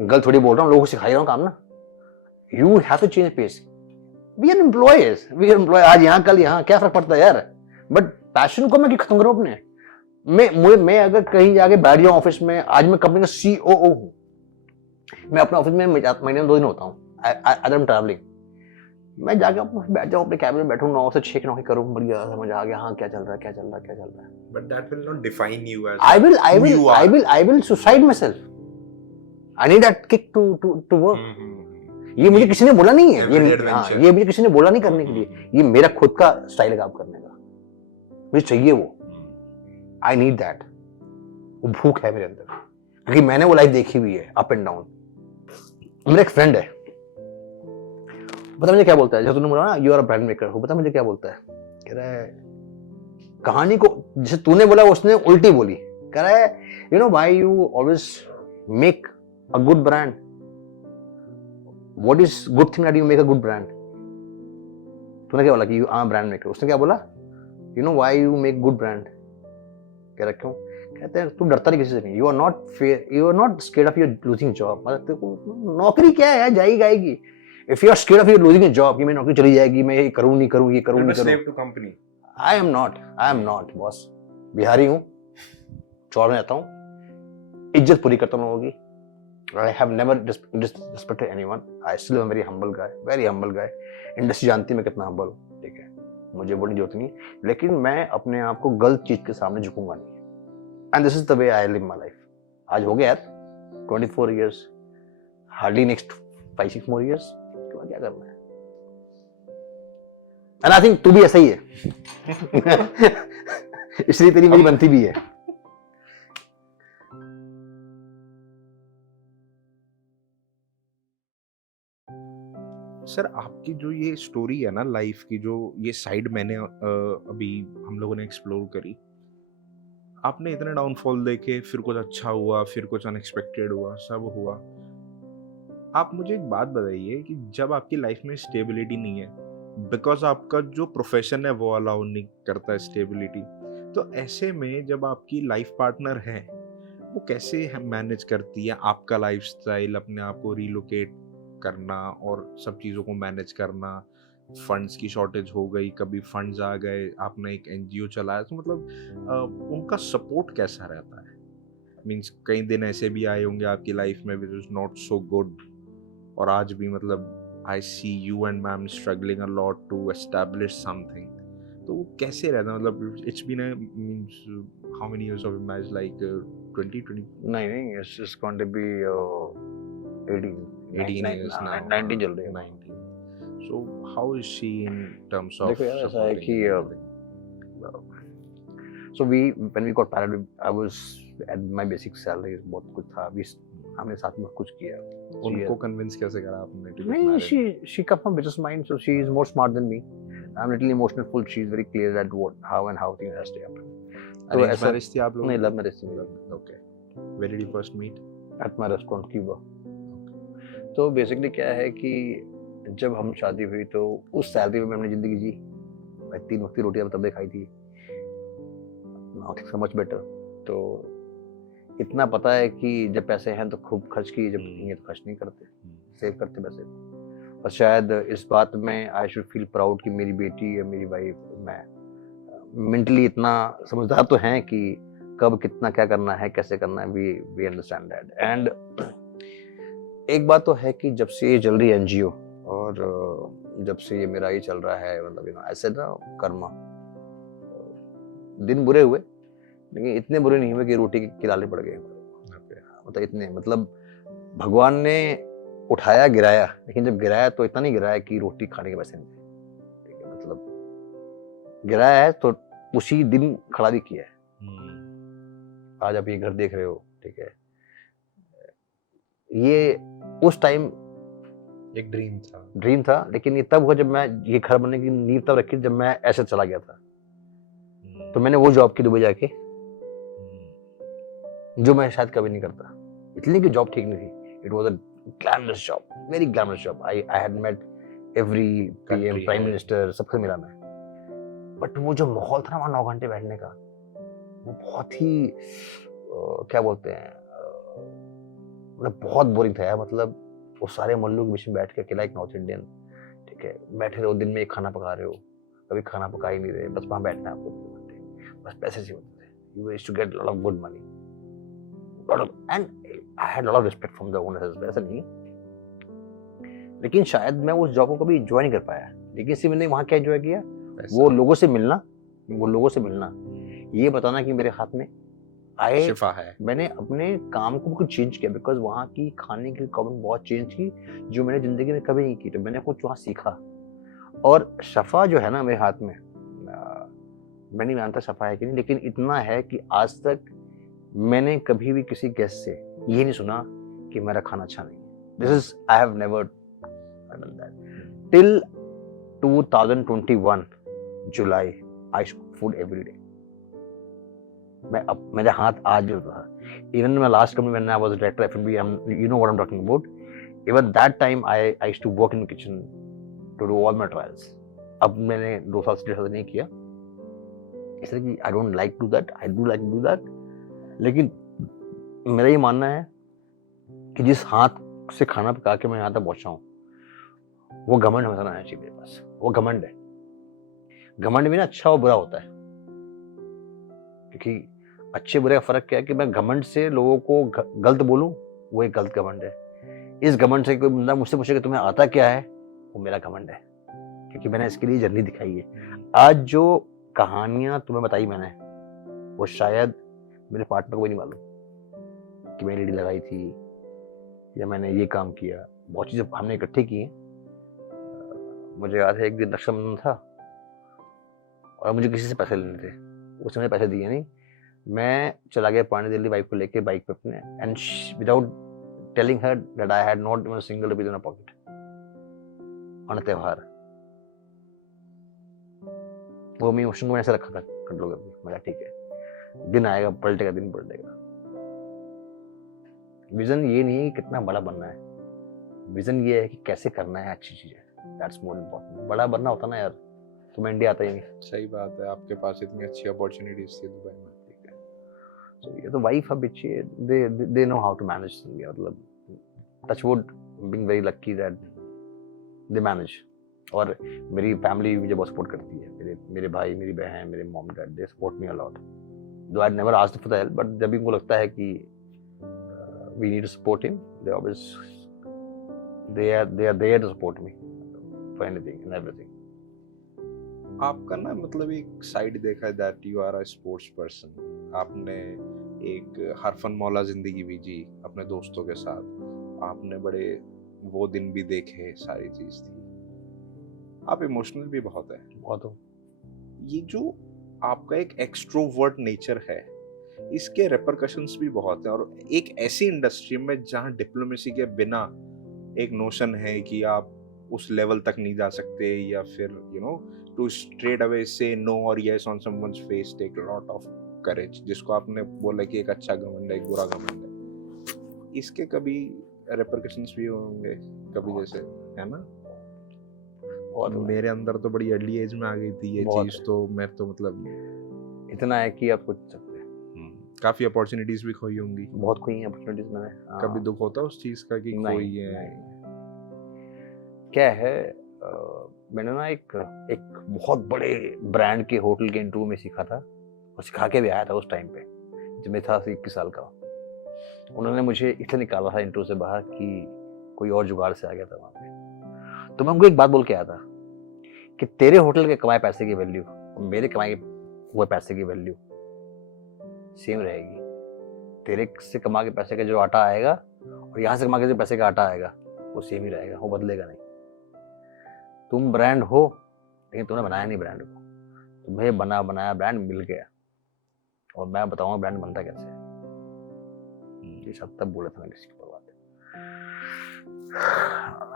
गलत थोड़ी बोल रहा हूँ, लोगों को सिखा रहा हूँ काम ना. You have to change pace. We are employees. आज यहाँ कल यहाँ, क्या फर्क पड़ता है यार? बट पैशन को मैं क्यों खत्म करूं अपने? मैं अगर कहीं जाके बैठ जाऊं ऑफिस में, आज मैं कंपनी का COO हूँ, मैं अपने ऑफिस में महीने में 2 दिन होता हूँ, आई एम ट्रैवलिंग। मैं जाके बैठ जाऊँ अपने कैबिन में, बैठूँ 9 से 6 की नौकरी करूँ, बढ़िया समझ आ गया हाँ क्या चल रहा है, क्या चल रहा है, क्या चल रहा है। But that will not define you as I will suicide myself. I need that kick to work. ये मुझे किसी ने बोला नहीं है, ये मुझे किसी ने बोला नहीं करने के लिए, ये मेरा खुद का स्टाइल है काम करने का, मुझे चाहिए वो, आई नीड दैट, वो भूख है मेरे अंदर, क्योंकि मैंने वो लाइफ देखी हुई है अप एंड डाउन। मेरा एक फ्रेंड है, पता मुझे क्या बोलता है, जब तूने बोला ना you are a brand maker हो, पता मुझे क्या बोलता है, कह रहा है कहानी को जैसे तूने बोला उसने उल्टी बोली, कह रहा है you know why you always make a good brand, what is good thing that you make a good brand. तूने क्या बोला कि यू आर ब्रांड मेकर, उसने क्या बोला you know why you make good brand. कह रहा क्यों, कहते हैं तू डरता नहीं किसी से नहीं, you are not fair, you are not scared of your losing job, मतलब तेरे को नौकरी क्या है जाएगी आएगी, if you are scared of your losing a job कि मैं नौकरी चली जाएगी, मैं ये करूं नहीं करूं, ये करूं नहीं करूं, I am not boss, Bihari हूं, चौड़ में रहता हूं, इज्जत पूरी करता हूं लोगों की, I have never disrespected anyone. I still am a very humble guy. Industry जानती है मैं कितना humble हूँ, ठीक है, मुझे बोलने की जरूरत नहीं, लेकिन मैं अपने आप को गलत चीज के सामने झुकूंगा नहीं, and this is the way I live my life. आज हो गया यार 24 years, hardly next 5-6 more years, तो क्या करना है, and I think तू भी ऐसा ही है इसलिए तेरी मेरी बनती भी है। सर आपकी जो ये स्टोरी है ना लाइफ की, जो ये साइड मैंने अभी हम लोगों ने एक्सप्लोर करी, आपने इतने डाउनफॉल देखे, फिर कुछ अच्छा हुआ, फिर कुछ अनएक्सपेक्टेड हुआ, सब हुआ। आप मुझे एक बात बताइए कि जब आपकी लाइफ में स्टेबिलिटी नहीं है, बिकॉज आपका जो प्रोफेशन है वो अलाउ नहीं करता है स्टेबिलिटी, तो ऐसे में जब आपकी लाइफ पार्टनर है वो कैसे मैनेज करती है आपका लाइफस्टाइल, अपने आप को रिलोकेट करना और सब चीज़ों को मैनेज करना, फंड्स की शॉर्टेज हो गई, कभी फंड्स आ गए, आपने एक एनजीओ चलाया, तो मतलब उनका सपोर्ट कैसा रहता है? मीन्स कई दिन ऐसे भी आए होंगे आपकी लाइफ में which is not so good, और आज भी मतलब I see you and ma'am struggling a lot to establish something, तो वो कैसे रहता है? मतलब it's been means how many years of marriage, like 20 नहीं it's going to be 18 years now, 19 चल रही है, 19. So how is she in terms of देखो यार ऐसा है कि so when we got married, I was at my basic salary, बहुत कुछ था, अभी हमने साथ में कुछ किया। उनको कन्विंस कैसे करा आपने to get नहीं, married? she comes from business mind, so she is more smart than me. I'm little emotional full, she is very clear at how things has to happen. तो Arranged ऐसा marriage थी आप लोग? नहीं, love marriage थी। Okay. Where did you first meet? At my restaurant Cuba. तो basically क्या है कि जब हम शादी हुई तो उस सैलरी में हमने जिंदगी जी, मैं 3 वक्त की रोटियां तब खाई थी, मच बेटर। तो इतना पता है कि जब पैसे हैं तो खूब खर्च किए, जब नहीं है तो खर्च नहीं करते, सेव करते पैसे। और शायद इस बात में आई शुड फील प्राउड कि मेरी बेटी या मेरी वाइफ, मैं मेंटली इतना समझदार तो हैं कि कब कितना क्या करना है, कैसे करना है, वी अंडरस्टैंड दैट। एंड एक बात तो है कि जब से ये चल रही है एनजीओ, और जब से ये मेरा ये चल रहा है, मतलब ऐसे ना कर्मा, दिन बुरे हुए लेकिन इतने बुरे नहीं हुए कि रोटी के लाले पड़ गए, मतलब इतने, मतलब भगवान ने उठाया गिराया, लेकिन जब गिराया तो इतना नहीं गिराया कि रोटी खाने के पैसे नहीं थे, ठीक है, मतलब गिराया है तो उसी दिन खड़ा भी किया है। आज आप ये घर देख रहे हो, ठीक है, ये उस टाइम एक ड्रीम था, लेकिन ये तब हुआ जब मैं, ये घर बनने की नींव तब रखी जब मैं ऐसे चला गया था। तो मैंने वो जॉब की दुबई जाके, जो मैं शायद कभी नहीं करता, इसलिए कि जॉब ठीक नहीं थी। It was a glamorous job, very glamorous job. I had met every PM, prime minister, सबसे मिला मैं। बट वो जो माहौल था ना वहाँ 9 घंटे बैठने का, वो बहुत ही क्या बोलते हैं, मतलब बहुत बोरिंग था यार। मतलब वो सारे मल्लू के बीच में बैठ के अकेला एक नॉर्थ इंडियन, ठीक है, बैठे रहो, दिन में एक खाना पका रहे हो, कभी खाना पका ही नहीं रहे, बस वहाँ बैठना है आपको 2 घंटे, बस पैसे चाहिए होते थे। You used to get lot of good money, and I had lot of respect from the owners as well, ऐसा नहीं है। लेकिन शायद मैं उस जॉब को कभी एंजॉय नहीं कर पाया। लेकिन सिर्फ मैंने वहाँ क्या एंजॉय किया, वो लोगों से मिलना, ये बताना कि मेरे हाथ में आए शिफा है। मैंने अपने काम को बिल्कुल चेंज किया, बिकॉज वहाँ की खाने की रिक्वायरमेंट बहुत चेंज की जो मैंने जिंदगी में कभी नहीं की। तो मैंने कुछ वहाँ सीखा, और शफा जो है ना मेरे हाथ में, मैं नहीं जानता शफा है कि नहीं, लेकिन इतना है कि आज तक मैंने कभी भी किसी गेस्ट से ये नहीं सुना कि मेरा खाना अच्छा नहीं है। This is I have never done that till 2021 July. I food every day. मैं अब मेरे हाथ आज जो था, इवन मैं लास्ट कंपनी में I was director FNB, you know what I am talking about, even that time I used to work in kitchen to do all my trials. अब मैंने 2 साल से नहीं किया, इसलिए कि I don't like to that, I do like to do that. लेकिन मेरा ये मानना है कि जिस हाथ से खाना पका के मैं यहाँ तक पहुंचा हूँ, वो घमंड हमेशा ना आना चाहिए मेरे पास। वो घमंड है। घमंड भी ना अच्छा और बुरा होता है, क्योंकि अच्छे बुरे का फर्क क्या है कि मैं घमंड से लोगों को गलत बोलूं, वो एक गलत घमंड है। इस घमंड से कोई बंदा मुझसे पूछे कि तुम्हें आता क्या है, वो मेरा घमंड है, क्योंकि मैंने इसके लिए जर्नी दिखाई है। आज जो कहानियां तुम्हें बताई मैंने, वो शायद मेरे पार्टनर को भी नहीं मालूम कि मैंने लीड लगाई थी या मैंने ये काम किया। बहुत चीजें हमने इकट्ठी की हैं। मुझे याद है एक दिन रक्षाबंधन था और मुझे किसी से पैसे लेने थे, उसने पैसे दिए नहीं। मैं चला गया पुरानी दिल्ली बाइक को लेके, बाइक पे अपने, and without telling her that I had not even single rupees in my pocket on त्योहार। वो मैं इमोशन को ऐसे रखा था कंट्रोल करके। मैं ठीक है, दिन आएगा, पलटेगा, दिन पलटेगा। विजन ये नहीं है कि कितना बड़ा बनना है, विजन ये है कि कैसे करना है अच्छी चीजें। That's more important. बड़ा बनना होता ना यार तो मैं इंडिया आता ही नहीं। सही बात है, आपके पास इतनी अच्छी अपॉर्चुनिटीज थी दुबई में। ठीक है, So ये तो वाइफ अब अच्छी है, they know how to manage things। मतलब touch wood, being very lucky that they manage। और मेरी फैमिली मुझे बहुत सपोर्ट करती है, मेरे भाई, मेरी बहन, मेरे mom dad, they support me a lot. Though I never asked for the help, but जब भी उनको लगता है कि we need to support him, they always they are there to support me for anything and everything। आपका ना मतलब एक साइड देखा है that you are a sports person. आपने एक हरफन मौला जिंदगी भी जी अपने दोस्तों के साथ, आपने बड़े वो दिन भी देखे, सारी चीज थी। आप इमोशनल भी बहुत है। बहुत हो। ये जो आपका एक एक्सट्रोवर्ट नेचर है, इसके रेपरकशंस भी बहुत है। और एक ऐसी इंडस्ट्री में जहाँ डिप्लोमेसी के बिना एक नोशन है कि आप उस लेवल तक नहीं जा सकते, या फिर you know to straight away से नो और yes on someone's face take lot of courage, जिसको आपने बोला कि एक अच्छा घमंड है, एक बुरा घमंड है। इसके कभी रेपरकशंस भी होंगे कभी, जैसे है ना। बहुत मेरे अंदर तो बड़ी अर्ली एज में आ गई थी ये चीज, तो मैं तो मतलब इतना है कि आप कुछ सकते हैं। काफी अपॉर्चुनिटीज भी खोई होंगी। बहुत खोई हैं अपॉर्चुनिटीज मैंने। कभी दुख होता है उस चीज का कि खोई है? क्या है, मैंने ना एक बहुत बड़े ब्रांड के होटल के इंटरव्यू में सीखा था, और सिखा के भी आया था उस टाइम पे जब मैं था 21 साल का। उन्होंने मुझे इसलिए निकाला था इंटरव्यू से बाहर कि कोई और जुगाड़ से आ गया था वहाँ पे। तो मैं उनको एक बात बोल के आया था कि तेरे होटल के कमाए पैसे की वैल्यू और मेरे कमाए हुए पैसे की वैल्यू सेम रहेगी। तेरे से कमा के पैसे का जो आटा आएगा और यहाँ से कमा के जो पैसे का आटा आएगा वो सेम ही रहेगा, वो बदलेगा नहीं। तुम ब्रांड हो लेकिन तुमने बनाया नहीं ब्रांड को, तुम्हें बनाया ब्रांड मिल गया, और मैं बताऊंगा ब्रांड बनता कैसे है। ये सब तब बोला था मैंने किसी को बात।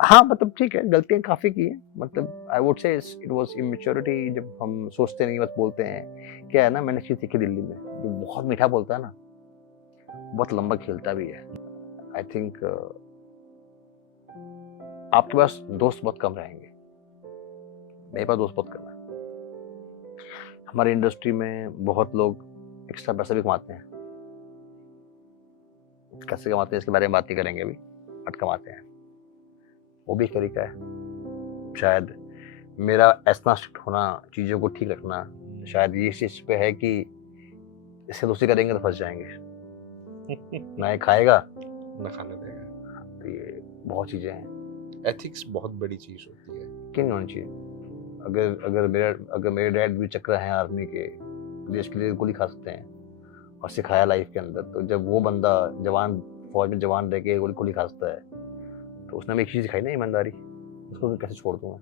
हाँ मतलब ठीक है, गलतियां काफी की हैं। मतलब I would say it was immaturity, जब हम सोचते नहीं बस बोलते हैं। क्या है ना, मैंने चीज सीखी दिल्ली में, जो बहुत मीठा बोलता है ना बहुत लंबा खेलता भी है। आई थिंक आपके पास दोस्त बहुत कम रहेंगे, मेरे पास दोस्त बहुत कम है। हमारी इंडस्ट्री में बहुत लोग एक्स्ट्रा पैसा भी कमाते हैं। कैसे कमाते हैं इसके बारे में बात नहीं करेंगे अभी, बट कमाते हैं, वो भी एक तरीका है। शायद मेरा ऐसा स्ट्रिक्ट होना, चीज़ों को ठीक रखना, शायद ये चीज़ पे है कि इससे दोस्ती करेंगे तो फंस जाएंगे। ना ये खाएगा ना खाने देगा। तो ये बहुत चीज़ें हैं। एथिक्स बहुत बड़ी चीज होती है। क्यों नहीं होनी चाहिए? अगर मेरे डैड भी चक्र हैं आर्मी के, देश के लिए गोली खा सकते हैं और सिखाया लाइफ के अंदर, तो जब वो बंदा जवान फौज में जवान रह के गोली खा सकता है, तो उसने हमें एक चीज़ सिखाई ना, ईमानदारी। उसको मैं कैसे छोड़ दूँ मैं?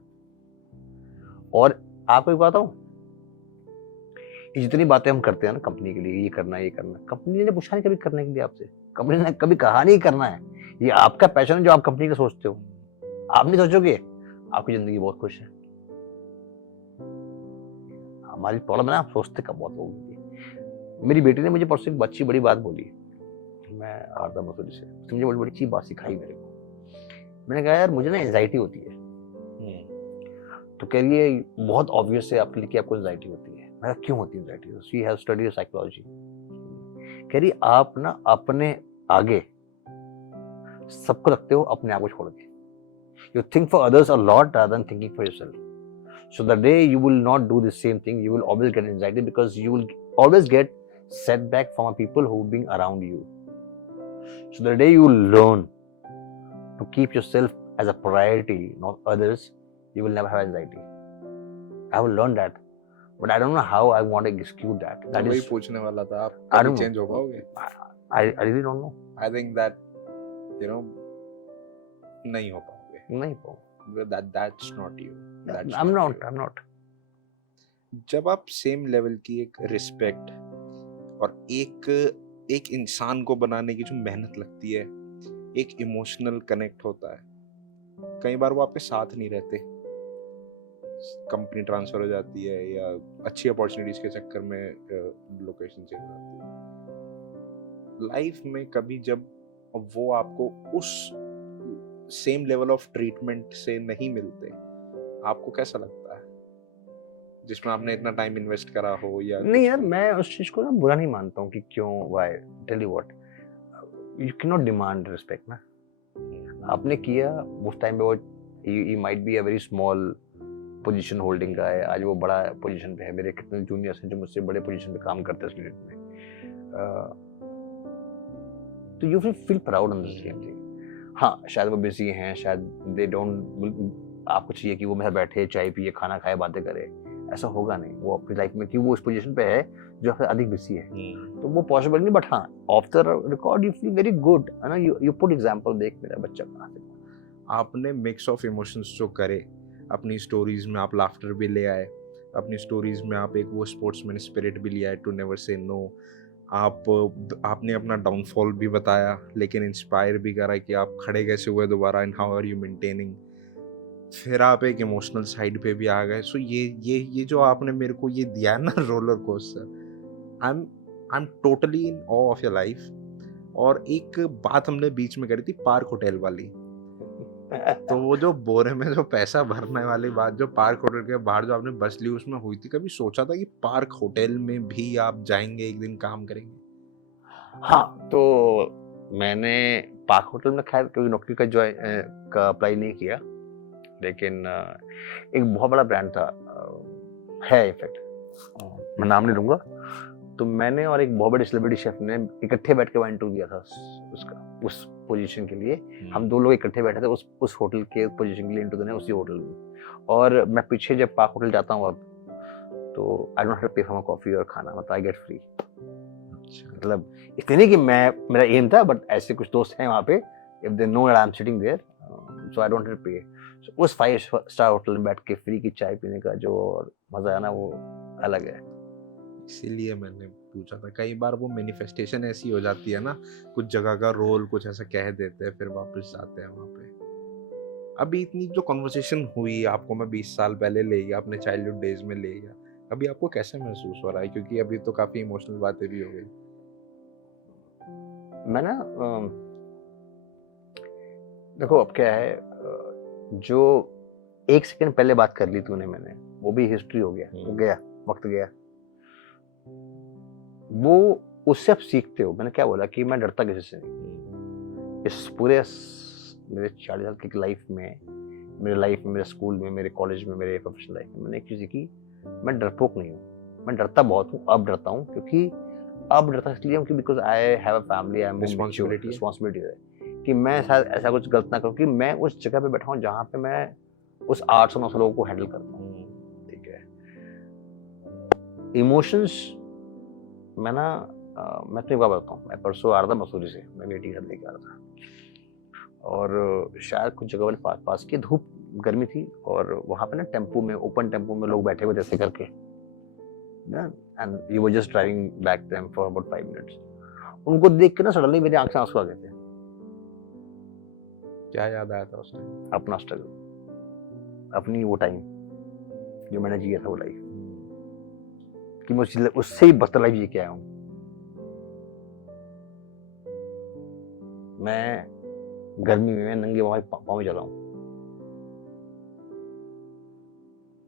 और आपको एक बात बताऊं, ये जितनी बातें हम करते हैं ना कंपनी के लिए, ये करना, कंपनी ने पूछा नहीं कभी करने के लिए आपसे। कंपनी ने कभी कहा नहीं करना है। ये आपका पैशन है जो आप कंपनी का सोचते हो। आप नहीं सोचोगे, आपकी जिंदगी बहुत खुश है। हमारी प्रॉब्लम है ना, आप सोचते कब बहुत होगी। मेरी बेटी ने मुझे परसों एक अच्छी बड़ी बात बोली। मैं हारदा मसूरी से, उसने मुझे बड़ी बड़ी अच्छी बात सिखाई मेरे को। मैंने कहा यार मुझे ना एंजाइटी होती है। तो कह रही है बहुत ऑब्वियस है आपके लिए कि आपको एंजाइटी होती है। मैं क्यों होती है anxiety? She have studied psychology. कह रही आप ना अपने आगे सबको रखते हो, अपने आप को छोड़ के। You think for others a lot rather than thinking for yourself. So the day you will not do the same thing, you will always get anxiety because you will always get setback from people who being around you. So the day you learn to keep yourself as a priority, not others, you will never have anxiety. I will learn that, but I don't know how I want to execute that. मैं वही पूछने वाला था, आप I कभी don't know. Change हो पाओगे? I really don't know. I think that नहीं हो पाओगे। नहीं पाऊँ। That's not you. That's I'm not not. I'm not. जब आप सेम लेवल की एक रिस्पेक्ट और एक इंसान को बनाने की जो मेहनत लगती है, एक इमोशनल कनेक्ट होता है, कई बार वो आपके साथ नहीं रहते, कंपनी ट्रांसफर हो जाती है या अच्छी अपॉर्चुनिटीज के चक्कर में लोकेशन चेंज हो जाती है लाइफ में। कभी जब वो आपको उस सेम लेवल ऑफ ट्रीटमेंट से नहीं मिलते, आपको कैसा लगता है, जिसमें आपने इतना टाइम इन्वेस्ट करा हो? या नहीं यार, मैं उस चीज को ना बुरा नहीं मानता हूँ कि क्यों, why, tell you what, you can not demand respect ना। आपने किया उस टाइम पे, वो ही might be a very small position holding का है, आज वो बड़ा पोजीशन पे है। मेरे कितने जूनियर्स हैं जो मुझसे बड़े पोजीशन पे काम करते हैं स्टूडेंट में। तो you feel proud on the same thing. हाँ, शायद वो बिजी हैं, शायद दे डोंट, आपको चाहिए कि वो मेरे बैठे चाय पिए, खाना खाए, बातें करे। ऐसा होगा नहीं। वो अपनी लाइफ में क्यों वो उस पोजीशन पे है जो आपसे अधिक बिजी है, तो वो पॉसिबल नहीं। बट हाँ, of the record you feel very good, है ना। यू पुट एग्जांपल, देख मेरा बच्चा कहाँ से। आपने मिक्स ऑफ इमोशंस जो करे अपनी स्टोरीज में, आप लाफ्टर भी ले आए अपनी स्टोरीज में, आप एक वो स्पोर्ट्समैन स्पिरिट भी ले आए, टू नेवर से नो। आपने अपना डाउनफॉल भी बताया, लेकिन इंस्पायर भी करा कि आप खड़े कैसे हुए दोबारा, and how are you maintaining. फिर आप एक इमोशनल साइड पे भी आ गए। सो ये जो आपने मेरे को ये दिया ना roller coaster, I am totally in awe of your life. और एक बात हमने बीच में करी थी, पार्क होटल वाली। तो वो जो बोरे में जो पैसा भरने वाली बात, जो पार्क होटल के बाहर जो आपने बस ली, उसमें हुई थी, कभी सोचा था कि पार्क होटल में भी आप जाएंगे, एक दिन काम करेंगे? हाँ, तो मैंने पार्क होटल में खैर कोई नौकरी का अप्लाई नहीं किया, लेकिन एक बहुत बड़ा ब्रांड था, है इनफैक्ट, मैं नाम नहीं लूंगा। तो मैंने और एक बहुत बड़े सेलिब्रिटी शेफ ने इकट्ठे बैठ के वहाँ इंटरव्यू दिया था उसका, उस पोजीशन के लिए। हम दो लोग इकट्ठे बैठे थे उस होटल के पोजीशन के लिए इंटरव्यू देने, उसी होटल में। और मैं पीछे जब पार्क होटल जाता हूँ अब, तो आई डोंट हैव टू पे फॉर माय कॉफी और खाना, मतलब आई गेट फ्री। मतलब इतने नहीं कि मेरा एम था, बट ऐसे कुछ दोस्त हैं वहाँ पे, if they know I am sitting there, so I don't have to pay. उस 5 स्टार होटल में बैठ के फ्री की चाय पीने का जो मजा है ना, वो अलग है। इसीलिए मैंने पूछा था। कई बार वो मैनिफेस्टेशन ऐसी हो जाती है ना, कुछ जगह का रोल कुछ ऐसा कह देते हैं, फिर वापस जाते हैं वहाँ पे। अभी इतनी जो कन्वर्सेशन हुई, आपको मैं 20 साल पहले ले गया, अपने चाइल्डहुड डेज में ले गया, अभी आपको कैसे महसूस हो रहा है? क्योंकि अभी तो काफी इमोशनल बातें भी हो गई। मैं ना देखो अब क्या है, जो 1 सेकंड पहले बात कर ली तूने, मैंने वो भी हिस्ट्री हो गया, वो गया, वक्त गया। वो उससे आप सीखते हो। मैंने क्या बोला कि मैं डरता किसी से नहीं। इस पूरे मेरे 40 साल की लाइफ में, मेरे स्कूल में, मेरे कॉलेज में, मेरे प्रोफेशनल लाइफ में, मैंने एक चीज़ सीखी, मैं डरपोक नहीं हूँ। मैं डरता बहुत हूँ, अब डरता हूँ, क्योंकि अब डरता इसलिए हूँ कि because I have a family, I am responsibility है। कि मैं शायद ऐसा कुछ गलत ना करूं कि मैं उस जगह पे बैठा हूं जहां पे मैं उस 800-900 लोगों को हैंडल करता हूं। ठीक है, इमोशंस मैं ना मैं तुम्हें क्या बताता हूँ, मैं परसों आ रहा था मसूरी से, मैं बेटी घर लेके आ रहा था और शायद कुछ जगह वाले पास की धूप गर्मी थी और वहां पे ना टेम्पो में, ओपन टेम्पो में लोग बैठे हुए थे ऐसे करके, and you were just driving back them for about 5 minutes. उनको देख के ना सडनली मेरी आंख से आंसू आ गए थे। क्या याद आया था उस टाइम? अपना स्ट्रगल, अपनी वो टाइम जो मैंने जिया था, वो लाइफ, कि मैं उससे ही बदतर लाइफ जी के आया हूँ। मैं गर्मी में नंगे पाँव में चला हूँ।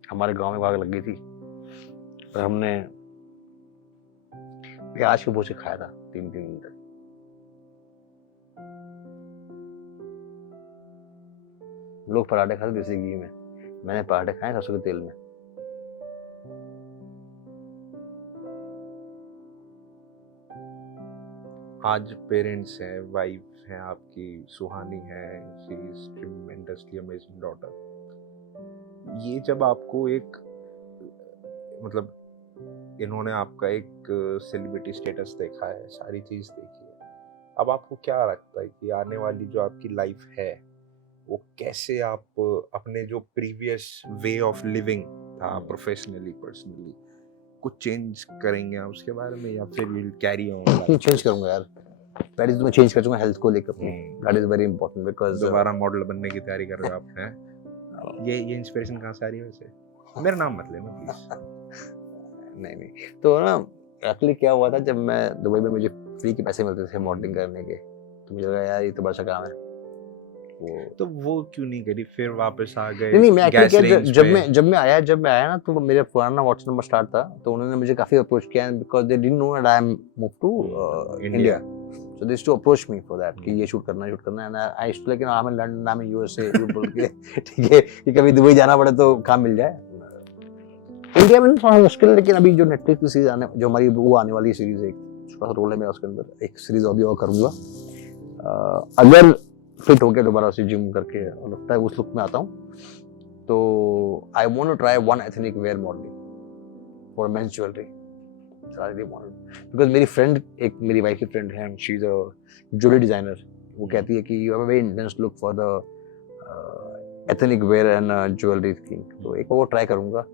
हमारे गांव में आग लग गई थी और हमने प्याज के बोझे खाया था 3 दिन तक। लोग पराठे खाते देसी घी में, मैंने पराठे खाए सरसों के तेल में। आज पेरेंट्स हैं, वाइफ हैं आपकी, सुहानी है, she is tremendously amazing daughter. ये जब आपको एक मतलब इन्होंने आपका एक सेलिब्रिटी स्टेटस देखा है, सारी चीज देखी है, अब आपको क्या लगता है कि आने वाली जो आपकी लाइफ है वो कैसे आप अपने जो प्रीवियस वे ऑफ लिविंग था प्रोफेशनली पर्सनली कुछ चेंज करेंगे आप उसके बारे में, या फिर विल कैरी ऑन? चेंज करूंगा यार, पहले तो मैं चेंज कर दूंगा हेल्थ को लेकर अपनी। That is very important because दोबारा मॉडल बनने की तैयारी कर रहे हो आप हैं? ये इंस्पिरेशन कहाँ से आ रही है वैसे? मेरा नाम मत लेना प्लीज। नहीं तो ना एक्चुअली क्या हुआ था, जब मैं दुबई में मुझे फ्री के पैसे मिलते थे मॉडलिंग करने के, तो मुझे लगा यार ये तो बड़ा काम है। तो वो क्यों नहीं करी, फिर वापस आ गए? नहीं मैं जब मैं आया ना, तो मेरा पुराना व्हाट्सएप नंबर स्टार्ट था, तो उन्होंने मुझे काफी अप्रोच किया because they didn't know that I am move to India, so they to approach me for that कि ये शूट करना and I used to like I am in London, I am in USA, you बोल के ठीक है कि कभी Dubai जाना पड़े तो काम मिल जाए। इंडिया में थोड़ा मुश्किल है, लेकिन अभी जो नेटफ्लिक्स की सीरीज जो हमारी वो आने वाली सीरीज है, छोटा सा रोल है मेरा उसके अंदर, एक सीरीज अभी और करूंगा। अगर फिट हो गया दोबारा से जिम करके और लगता है उस लुक में आता हूँ, तो I want to try one ethnic wear modelling for men's jewellery. Because मेरी फ्रेंड, एक मेरी वाइफ की फ्रेंड है, she is a jewellery designer, वो कहती है कि you have a very intense look for the ethnic wear and jewellery thing. तो एक वो ट्राई करूंगा,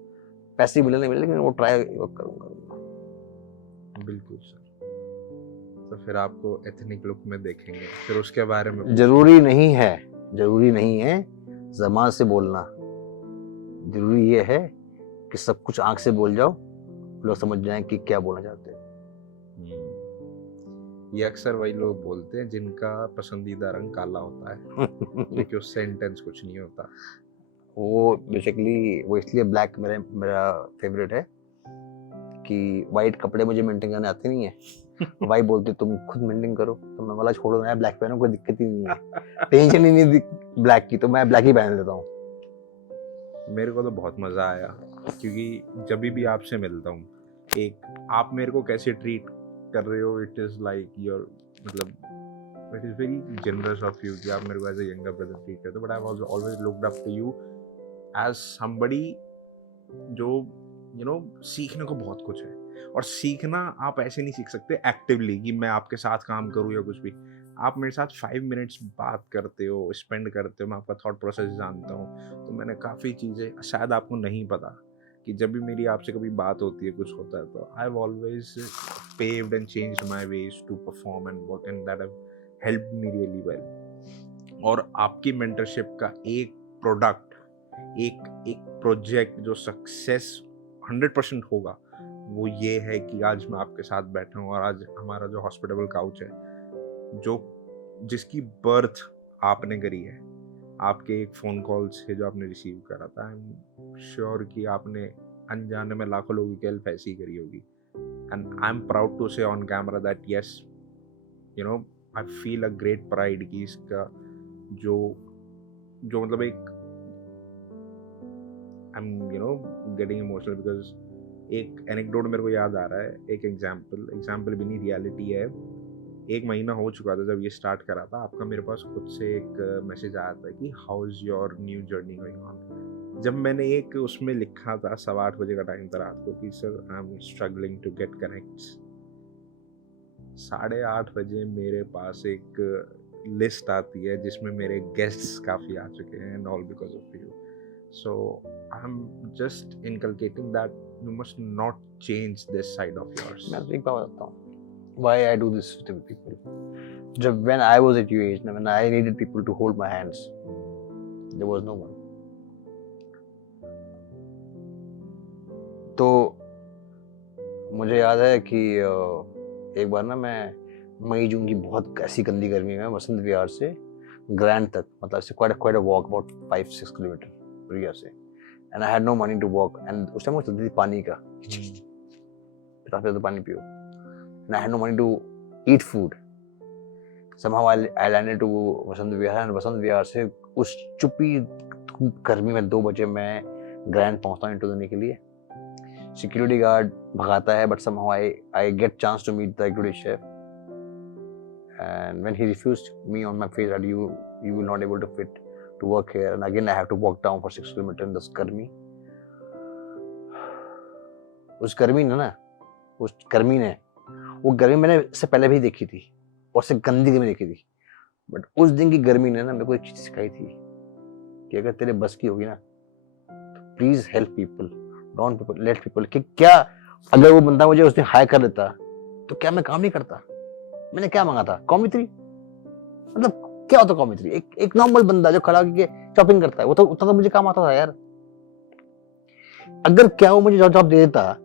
पैसे मिले नहीं मिले, लेकिन वो ट्राई करूंगा। बिल्कुल सर। तो फिर आपको एथनिक लुक में देखेंगे, फिर उसके बारे में जरूरी नहीं है ज़बान से बोलना, जरूरी ये है कि सब कुछ आंख से बोल जाओ, लोग समझ जाएं कि क्या बोलना चाहते हैं। ये अक्सर वही लोग बोलते हैं जिनका पसंदीदा रंग काला होता है क्योंकि उससे इंटेंस कुछ नहीं होता। वो बेसिकली वो इसलिए ब्लैक मेरा फेवरेट है कि वाइट कपड़े मुझे मेंटेन करने आते नहीं है। वाइफ बोलती तुम खुद मेंटेन करो, तो मैं बोला छोड़ो ना, ब्लैक पहनो, कोई दिक्कत ही नहीं है, टेंशन ही नहीं ब्लैक की, तो मैं ब्लैक ही पहन लेता हूँ। मेरे को तो बहुत मजा आया, क्योंकि जब भी आपसे मिलता हूँ, एक आप मेरे को कैसे ट्रीट कर रहे हो, इट इज लाइक योर मतलब it is very generous of you कि आप मेरे को as a younger brother treat करते हो, but I was always looked up to you as somebody जो यू नो सीखने को बहुत कुछ है। और सीखना आप ऐसे नहीं सीख सकते एक्टिवली कि मैं आपके साथ काम करूँ या कुछ भी। आप मेरे साथ 5 मिनट्स बात करते हो, स्पेंड करते हो, मैं आपका थॉट प्रोसेस जानता हूँ, तो मैंने काफ़ी चीज़ें शायद आपको नहीं पता कि जब भी मेरी आपसे कभी बात होती है, कुछ होता है, तो I have always paved and changed my ways to perform and work, and that have helped me really well। और आपकी मेंटरशिप का एक प्रोडक्ट, एक प्रोजेक्ट जो सक्सेस 100% होगा, वो ये है कि आज मैं आपके साथ बैठा हूँ और आज हमारा जो हॉस्पिटल काउच है, जो जिसकी बर्थ आपने करी है, आपके एक फ़ोन कॉल से जो आपने रिसीव करा था, आई एम श्योर कि आपने अनजाने में लाखों लोगों की हेल्प ऐसी करी होगी। And I am proud to say on camera that yes, you know, I feel a great pride कि इसका जो मतलब एक I am you know getting emotional because एक एनेक्डोट मेरे को याद आ रहा है, एक एग्जाम्पल भी नहीं, रियलिटी है। 1 महीना हो चुका था जब ये स्टार्ट करा था, आपका मेरे पास खुद से एक मैसेज आया था कि how is your new journey going on. जब मैंने एक उसमें लिखा था 8:15 बजे का टाइम था रात को कि sir I am struggling to get connects, 8:30 बजे मेरे पास एक लिस्ट आती है जिसमें मेरे गेस्ट्स काफ़ी आ चुके हैं and all because of you. So I am just inculcating that you must not change this side of yours. मैं एक बात बताता हूँ why I do this to people. जब when I was at your age, when I needed people to hold my hands, there was no one. तो मुझे याद है कि एक बार ना मैं मई जून की बहुत ऐसी गंदी गर्मी में वसंत विहार से ग्रैंड तक, मतलब से quite a walk about 5-6 kilometre प्रिया से, and I had no money to walk, and उस टाइम वो चलती थी पानी का, काफी तो पानी पियो, and I had no money to eat food. Somehow I landed to Vasant Vihar, and Vasant Vihar से उस चुप्पी गर्मी में 2 बजे मैं ग्रैंड पहुंचता हूँ इंटरव्यू देने के लिए। सिक्योरिटी गार्ड भगाता है, but somehow I get chance to meet the executive chef, and when he refused me on my face that you will not able to fit to work here, and again I have to walk down for 6 kilometers in this गर्मी। उस गर्मी ने वो गर्मी मैंने इससे पहले भी देखी थी और उससे गंदी गर्मी देखी थी, बट उस दिन की गर्मी ने ना मेरे को एक चीज सिखाई थी कि अगर तेरे बस की होगी ना तो please help people, don't let people. कि क्या अगर वो बंदा मुझे उस दिन हायर कर देता तो क्या मैं काम नहीं करता? मैंने क्या मांगा था? कॉमी 3। मतलब क्या होता कॉमी 3? एक नॉर्मल बंदा जो खड़ा होकर शॉपिंग करता है, वो तो उतना तो मुझे काम आता था यार। अगर क्या वो मुझे जॉब दे देता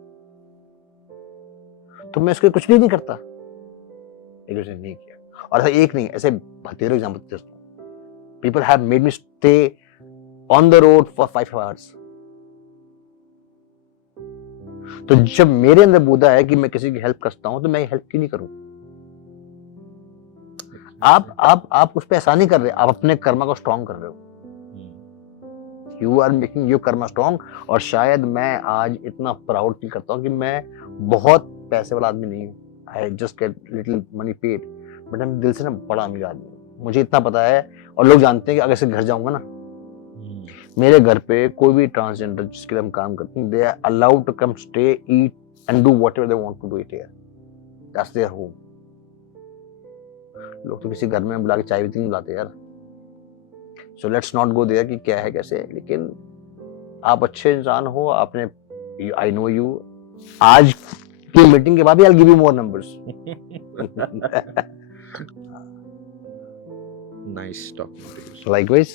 तो मैं उसके कुछ भी नहीं करता, लेकिन उसने नहीं किया। और ऐसा एक नहीं, ऐसे बतेरो एग्जांपल देता हूं। People have made me stay on the road for 5 hours। तो जब मेरे अंदर बोधा है कि मैं किसी की हेल्प करता हूं तो मैं हेल्प क्यों नहीं करूं? आप उस पर ऐसा नहीं कर रहे, आप अपने कर्मा को स्ट्रॉन्ग कर रहे हो। You are making your karma strong. और शायद मैं आज इतना प्राउड फील करता हूं कि मैं बहुत पैसे वाला आदमी नहीं हूँ। I just get little money paid, but मैं दिल से ना बड़ा अमीर आदमी हूँ। मुझे इतना पता है और लोग जानते हैं कि अगर से घर जाऊंगा ना, मेरे घर पे कोई भी ट्रांसजेंडर जिसके लिए हम काम करते हैं, they are allowed to come stay, eat and do whatever they want to do it here. That's their home. लोग तो किसी घर में बुला के चाय भी नहीं बुलाते यार। So let's not go there कि क्या है कैसे है, लेकिन आप अच्छे इंसान हो। आपने, आई नो यू, आज की मीटिंग के बाद भी I'll give you more numbers. Nice talking to you. Likewise.